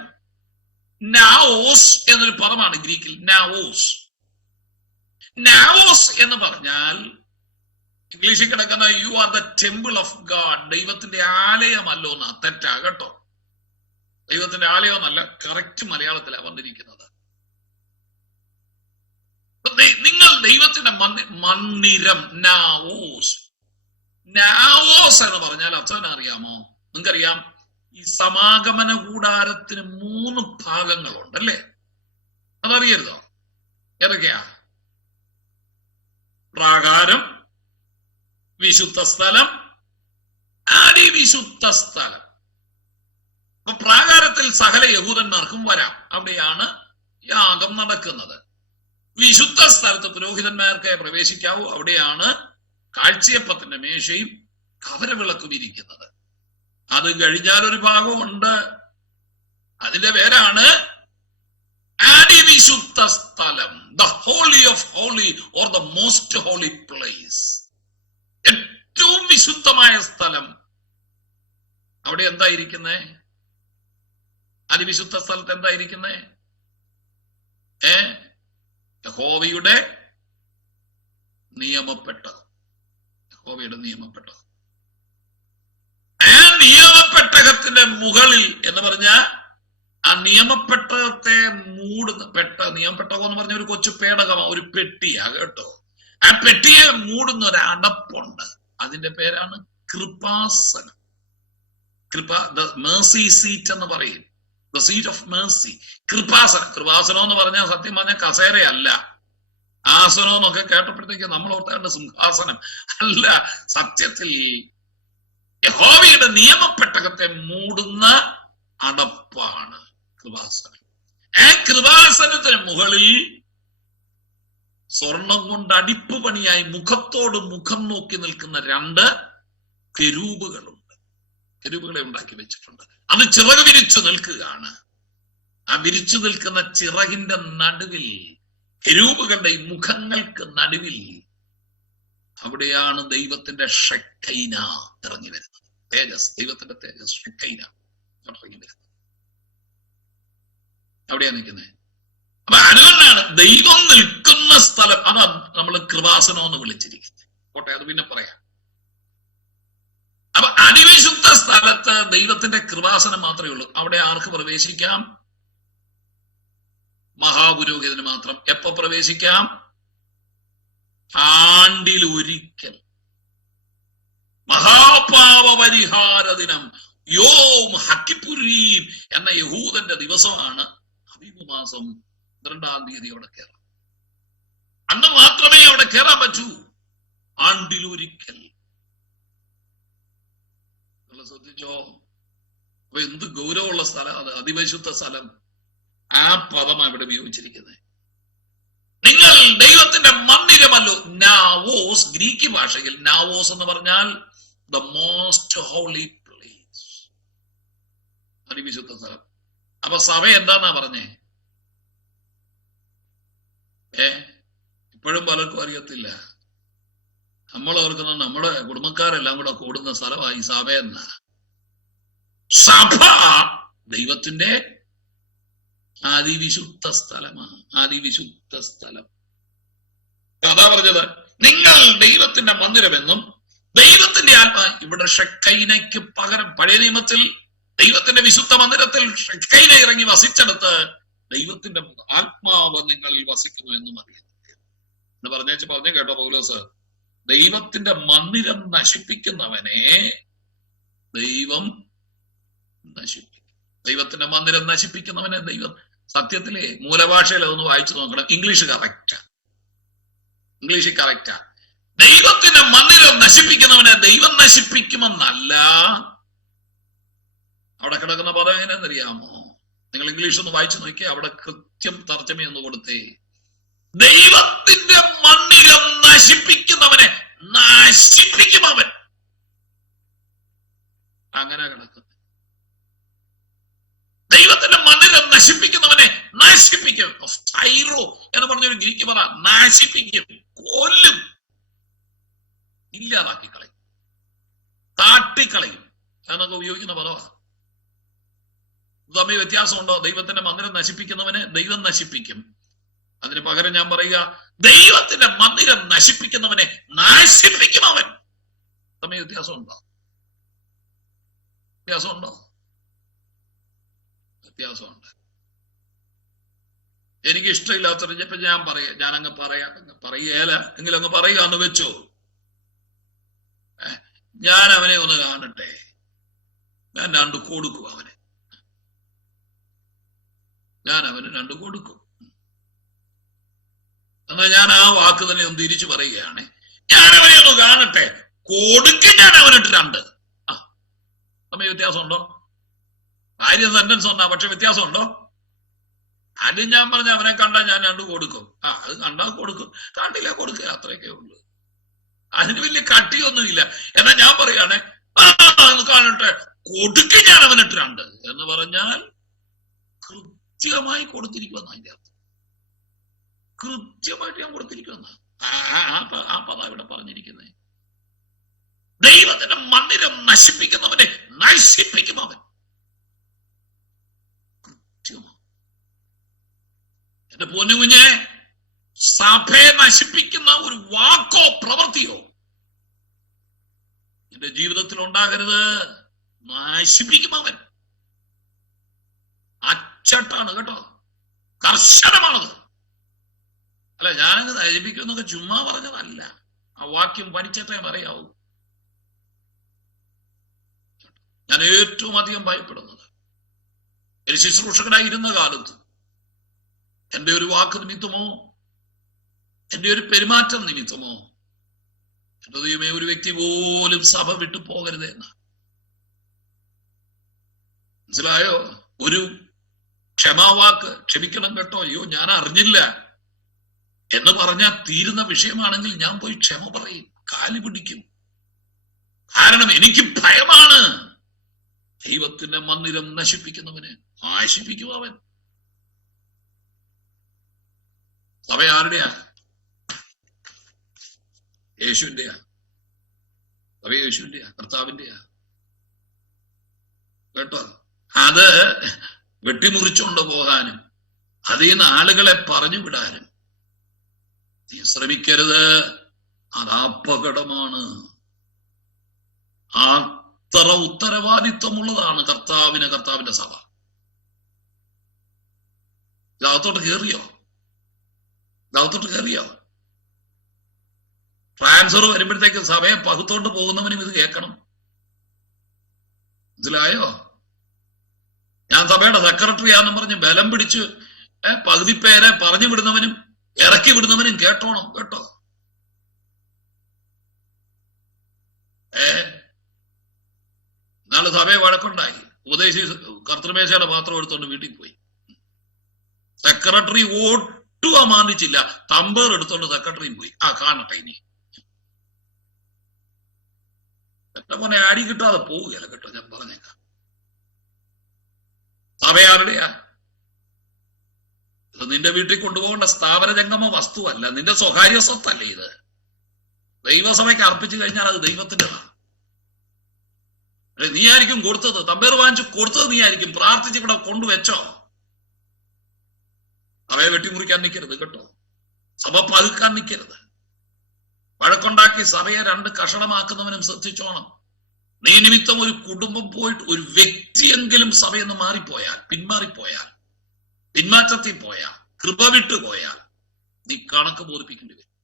നാവോസ് എന്നൊരു പദമാണ് ഗ്രീക്കിൽ. നാവോസ്. നാവോസ് എന്ന് പറഞ്ഞാൽ ഇംഗ്ലീഷിൽ കിടക്കുന്ന you are the temple of God. ദൈവത്തിന്റെ ആലയമല്ലോ എന്നാ. തെറ്റാ കേട്ടോ. ദൈവത്തിന്റെ ആലയം എന്നല്ല, കറക്റ്റ് മലയാളത്തിലാണ് വന്നിരിക്കുന്നത്. നിങ്ങൾ ദൈവത്തിന്റെ മന്ദിരം. നാവോസ്. നാവോസ് എന്ന് പറഞ്ഞാൽ അർത്ഥം അറിയാമോ? നിങ്ങൾക്കറിയാം, ഈ സമാഗമന കൂടാരത്തിന് 3 ഭാഗങ്ങളുണ്ട് അല്ലേ? അതറിയരുതോ? ഏതൊക്കെയാ? പ്രാകാരം, വിശുദ്ധ സ്ഥലം, അതിവിശുദ്ധ സ്ഥലം. അപ്പൊ പ്രാകാരത്തിൽ സകല യഹൂദന്മാർക്കും വരാം. അവിടെയാണ് യാഗം നടക്കുന്നത്. വിശുദ്ധ സ്ഥലത്ത് പുരോഹിതന്മാർക്ക് പ്രവേശിക്കാവൂ. അവിടെയാണ് കാഴ്ചയപ്പത്തിന്റെ മേശയും കവരവിളക്കും ഇരിക്കുന്നത്. അത് കഴിഞ്ഞാൽ ഒരു ഭാഗമുണ്ട്, അതിന്റെ പേരാണ് അതിവിശുദ്ധ സ്ഥലം. The holy of holy or the most holy place. ഏറ്റവും വിശുദ്ധമായ സ്ഥലം. അവിടെ എന്തായിരിക്കുന്നേ? അതിവിശുദ്ധ സ്ഥലത്ത് എന്തായിരിക്കുന്നേ? യഹോവയുടെ നിയമപ്പെട്ടത്. യഹോവയുടെ നിയമപ്പെട്ടത്. ആ നിയമപ്പെട്ടകത്തിന്റെ മുകളിൽ എന്ന് പറഞ്ഞ ആ നിയമപ്പെട്ടകത്തെ മൂടുന്ന നിയമപ്പെട്ടകം എന്ന് പറഞ്ഞ ഒരു കൊച്ചു പേടകമാണ്, ഒരു പെട്ടിയാ കേട്ടോ. ആ പെട്ടിയെ മൂടുന്ന ഒരു അടപ്പുണ്ട്. അതിന്റെ പേരാണ് കൃപാസനം. മേഴ്സി സീറ്റ് എന്ന് പറയും. The seat of mercy. കൃപാസനം. കൃപാസനം എന്ന് പറഞ്ഞാൽ സത്യം പറഞ്ഞാൽ കസേരയല്ല. ആസനം എന്നൊക്കെ കേട്ടപ്പോഴത്തേക്ക് നമ്മൾ ഓർത്തേണ്ട സിംഹാസനം അല്ല. സത്യത്തിൽ യഹോവയുടെ നിയമപ്പെട്ടകത്തെ മൂടുന്ന അടപ്പാണ് കൃപാസനം. ആ കൃപാസനത്തിന് മുകളിൽ സ്വർണം കൊണ്ട് അടിപ്പ് പണിയായി മുഖത്തോട് മുഖം നോക്കി നിൽക്കുന്ന 2 കെരൂബുകളുണ്ട്. കെരൂബുകളെ ഉണ്ടാക്കി വെച്ചിട്ടുണ്ട്. അത് ചിറക് വിരിച്ചു നിൽക്കുകയാണ്. ആ വിരിച്ചു നിൽക്കുന്ന ചിറകിന്റെ നടുവിൽ, കെരൂബുകളുടെ മുഖങ്ങൾക്ക് നടുവിൽ, അവിടെയാണ് ദൈവത്തിന്റെ ഷെക്കൈന ഇറങ്ങി വരുന്നത്. തേജസ്, ദൈവത്തിന്റെ തേജസ്, ഷെക്കൈന ഇറങ്ങി വരുന്നത്. അവിടെയാ നിൽക്കുന്നത്. അപ്പൊ അതുകൊണ്ടാണ് ദൈവം നിൽക്കുന്ന സ്ഥലം. അതാണ് നമ്മൾ കൃപാസനം കൃപാസനം എന്ന് വിളിച്ചിരിക്കുന്നത്. കോട്ടെ, അത് പിന്നെ പറയാം. അപ്പൊ അതിവിശുദ്ധ സ്ഥലത്ത് ദൈവത്തിന്റെ കൃപാസനം മാത്രമേ ഉള്ളൂ. അവിടെ ആർക്ക് പ്രവേശിക്കാം? മഹാപുരോഹിതന് മാത്രം. എപ്പോ പ്രവേശിക്കാം? ആണ്ടിലൊരിക്കൽ. മഹാപാപ പരിഹാര ദിനം, യോം ഹക്കിപ്പുരീം എന്ന യഹൂദന്റെ ദിവസമാണ് അബീബ് മാസം 12-ാം തീയതി അവിടെ കയറാം. അന്ന് മാത്രമേ അവിടെ കയറാൻ പറ്റൂ. ആണ്ടിലൊരിക്കൽ. ശ്രദ്ധിച്ചോ? അപ്പൊ എന്ത് ഗൗരവമുള്ള സ്ഥലം അത്, അതിപരിശുദ്ധ സ്ഥലം. ആ പദം അവിടെ ഉപയോഗിച്ചിരിക്കുന്നത്. നിങ്ങൾ ദൈവത്തിന്റെ മന്ദിരമല്ലോ. നാവോസ്, ഗ്രീക്ക് ഭാഷയിൽ നാവോസ് എന്ന് പറഞ്ഞാൽ ദ മോസ്റ്റ് ഹോളി പ്ലേസ്, അതിവിശുദ്ധ സ്ഥലം. അപ്പൊ സഭ എന്താന്നാ പറഞ്ഞേ? ഇപ്പോഴും പലർക്കും അറിയത്തില്ല. നമ്മൾ ഓർക്കുന്നത് നമ്മുടെ കുടുംബക്കാരെല്ലാം കൂടെ കൂടുന്ന സ്ഥലമായി സഭ എന്ന. സഭ ദൈവത്തിന്റെ അതിവിശുദ്ധ സ്ഥലമാണ്. അതിവിശുദ്ധ സ്ഥലം. അതാ പറഞ്ഞത്, നിങ്ങൾ ദൈവത്തിന്റെ മന്ദിരമെന്നും ദൈവത്തിന്റെ ആത്മാ. ഇവിടെ ഷെക്കൈനയ്ക്ക് പകരം പഴയ നിയമത്തിൽ ദൈവത്തിന്റെ വിശുദ്ധ മന്ദിരത്തിൽ ഷെക്കൈന ഇറങ്ങി വസിച്ചെടുത്ത് ദൈവത്തിന്റെ ആത്മാവ് നിങ്ങളിൽ വസിക്കുന്നു എന്നും അറിയാം എന്ന് പറഞ്ഞു കേട്ടോ പൗലോസ്. ദൈവത്തിന്റെ മന്ദിരം നശിപ്പിക്കുന്നവനെ ദൈവം നശിപ്പിക്കും. ദൈവത്തിന്റെ മന്ദിരം നശിപ്പിക്കുന്നവനെ ദൈവം. സത്യത്തിലെ മൂലഭാഷയിൽ അതൊന്ന് വായിച്ചു നോക്കണം. English correct. ദൈവത്തിന്റെ മന്ദിരം നശിപ്പിക്കുന്നവനെ ദൈവം നശിപ്പിക്കുമെന്നല്ല. അവിടെ കിടക്കുന്ന പദം എങ്ങനെയെന്നറിയാമോ? നിങ്ങൾ ഇംഗ്ലീഷ് ഒന്ന് വായിച്ചു നോക്കിയേ. അവിടെ കൃത്യം തർജ്ജമയൊന്ന് കൊടുത്തേ. ദൈവത്തിന്റെ മന്ദിരം നശിപ്പിക്കുന്നവനെ നശിപ്പിക്കും അവൻ. അങ്ങനെ കിടക്കുന്നത്. ദൈവത്തിന്റെ മന്ദിരം നശിപ്പിക്കുന്നവനെ നശിപ്പിക്കും. ഫൈറോ എന്ന് പറഞ്ഞൊരു ഗ്രീക്ക് പറ. നശിപ്പിക്കും, കൊല്ലും, ഇല്ലാതാക്കി കളയും, കാട്ടിക്കളയും എന്നൊക്കെ ഉപയോഗിക്കുന്ന പദമാണ്. തമ്മിൽ വ്യത്യാസമുണ്ടോ? ദൈവത്തിന്റെ മന്ദിരം നശിപ്പിക്കുന്നവനെ ദൈവം നശിപ്പിക്കും. അതിന് പകരം ഞാൻ പറയുക, ദൈവത്തിന്റെ മന്ദിരം നശിപ്പിക്കുന്നവനെ നശിപ്പിക്കും അവൻ. തമ്മിൽ വ്യത്യാസമുണ്ടോ? വ്യത്യാസമുണ്ട്. എനിക്ക് ഇഷ്ടമില്ലാത്ത ഞാൻ പറയാ, ഞാനങ്ങ് പറയേല എങ്കിലും അങ്ങ് പറയാന്ന് വെച്ചോ. ഞാൻ അവനെ ഒന്ന് കാണട്ടെ, ഞാൻ 2 കൊടുക്കും അവന്. ഞാൻ അവന് 2 കൊടുക്കും. എന്നാൽ ഞാൻ ആ വാക്ക് തന്നെ ഒന്ന് തിരിച്ചു പറയുകയാണ്. ഞാൻ അവനെ ഒന്ന് കാണട്ടെ, കൊടുക്കും ഞാൻ അവനിട്ട് 2. തമ്മിൽ വ്യത്യാസമുണ്ടോ? കാര്യം സെന്റൻസ് ഒന്നാ, പക്ഷെ വ്യത്യാസമുണ്ടോ? ആദ്യം ഞാൻ പറഞ്ഞ അവനെ കണ്ടാൽ ഞാൻ 2 കൊടുക്കും. അത് കണ്ടാൽ കൊടുക്കും, കണ്ടില്ല കൊടുക്കുക, അത്രയൊക്കെ ഉള്ളു. അതിന് വലിയ കട്ടിയൊന്നുമില്ല. എന്നാ ഞാൻ പറയാണ്, കാണട്ടെ, കൊടുക്കും ഞാൻ അവനിട്ട് 2 എന്ന് പറഞ്ഞാൽ കൃത്യമായി കൊടുത്തിരിക്കുമെന്ന് അതിന്റെ അർത്ഥം. കൃത്യമായിട്ട് ഞാൻ കൊടുത്തിരിക്കുമെന്ന് ആ പദം ഇവിടെ പറഞ്ഞിരിക്കുന്നത്. ദൈവത്തിന്റെ മന്ദിരം നശിപ്പിക്കുന്നവനെ നശിപ്പിക്കും അവൻ. എന്റെ പൊന്നുകുഞ്ഞെ, സഭയെ നശിപ്പിക്കുന്ന ഒരു വാക്കോ പ്രവൃത്തിയോ എന്റെ ജീവിതത്തിൽ ഉണ്ടാകരുത്. നശിപ്പിക്കും അവൻ. അച്ചട്ടാണ് കേട്ടോ, കർശനമാണത്. അല്ല, ഞാനങ്ങ് നശിപ്പിക്കുന്നൊക്കെ ചുമ്മാ പറഞ്ഞതല്ല. ആ വാക്യം പഠിച്ചിട്ടേ പറയാവൂ. ഞാൻ ഏറ്റവും അധികം ഭയപ്പെടുന്നത് ഒരു ശുശ്രൂഷകനായിരുന്ന കാലത്ത് എന്റെ ഒരു വാക്ക് നിമിത്തമോ എന്റെ ഒരു പെരുമാറ്റം നിമിത്തമോ എന്റെ ദൈവമേ ഒരു വ്യക്തി പോലും സഭ വിട്ടു പോകരുത് എന്ന്. മനസ്സിലായോ? ഒരു ക്ഷമാവാക്ക്, ക്ഷമിക്കണം കേട്ടോ, അയ്യോ ഞാൻ അറിഞ്ഞില്ല എന്ന് പറഞ്ഞാൽ തീരുന്ന വിഷയമാണെങ്കിൽ ഞാൻ പോയി ക്ഷമ പറയും, കാലി പിടിക്കും. കാരണം എനിക്ക് ഭയമാണ്. ദൈവത്തിന്റെ മന്ദിരം നശിപ്പിക്കുന്നവനെ നശിപ്പിക്കും അവൻ. സഭ ആരുടെയാ? യേശുവിന്റെയാ. സഭ യേശുവിന്റെയാ, കർത്താവിന്റെയാ. കേട്ടോ? അത് വെട്ടിമുറിച്ചുകൊണ്ട് പോകാനും അതിൽ നിന്ന് ആളുകളെ പറഞ്ഞു വിടാനും നീ ശ്രമിക്കരുത്. അത് അപകടമാണ്. അത്ര ഉത്തരവാദിത്വമുള്ളതാണ് കർത്താവിന്റെ സഭ. ലോകത്തോട്ട് കയറിയോ? ട്രാൻസ്ഫർ വരുമ്പോഴത്തേക്ക് സഭയെ പകുത്തോണ്ട് പോകുന്നവനും ഇത് കേൾക്കണം. മനസ്സിലായോ? ഞാൻ സഭയുടെ സെക്രട്ടറിയാന്ന് പറഞ്ഞ് ബലം പിടിച്ച് പകുതി പേരെ പറഞ്ഞു വിടുന്നവനും ഇറക്കി വിടുന്നവനും കേട്ടോ. നാളെ സഭയെ വഴക്കുണ്ടായി. ഉപദേശി കർത്തൃമേശയുടെ പാത്രം എടുത്തോണ്ട് വീട്ടിൽ പോയി. സെക്രട്ടറി ഒട്ടും അമാന്തിച്ചില്ല. തമ്പേർ എടുത്തോണ്ട് സെക്രട്ടറിയും പോയി. കാണട്ടെ ഇനി എന്റെ മോനെ അടി കിട്ടാതെ പോവുകയല്ല കേട്ടോ. ഞാൻ പറഞ്ഞേക്കാം. സഭയാരുടെയാ? ഇത് നിന്റെ വീട്ടിൽ കൊണ്ടുപോകേണ്ട സ്ഥാപന ജംഗമ വസ്തുവല്ല, നിന്റെ സ്വകാര്യ സ്വത്തല്ലേ ഇത്. ദൈവസഭയ്ക്ക് അർപ്പിച്ചു കഴിഞ്ഞാൽ അത് ദൈവത്തിൻ്റെതാണ്. നീ ആയിരിക്കും കൊടുത്തത്, തമ്പേർ വാങ്ങിച്ചു കൊടുത്തത് നീ ആയിരിക്കും. പ്രാർത്ഥിച്ച് ഇവിടെ കൊണ്ടുവച്ചോ. സഭയെ വെട്ടിമുറിക്കാൻ നിൽക്കരുത് കേട്ടോ. സഭ പതുക്കാൻ നിൽക്കരുത്. വഴക്കുണ്ടാക്കി സഭയെ രണ്ട് കഷണമാക്കുന്നവനും ശ്രദ്ധിച്ചോണം. നീ നിമിത്തം ഒരു കുടുംബം പോയിട്ട് ഒരു വ്യക്തിയെങ്കിലും സഭയെന്ന് പിന്മാറിപ്പോയാൽ, പിന്മാറ്റത്തിൽ പോയാൽ, കൃപ വിട്ടുപോയാൽ നീ കണക്ക് ബോധിപ്പിക്കേണ്ടി വരും.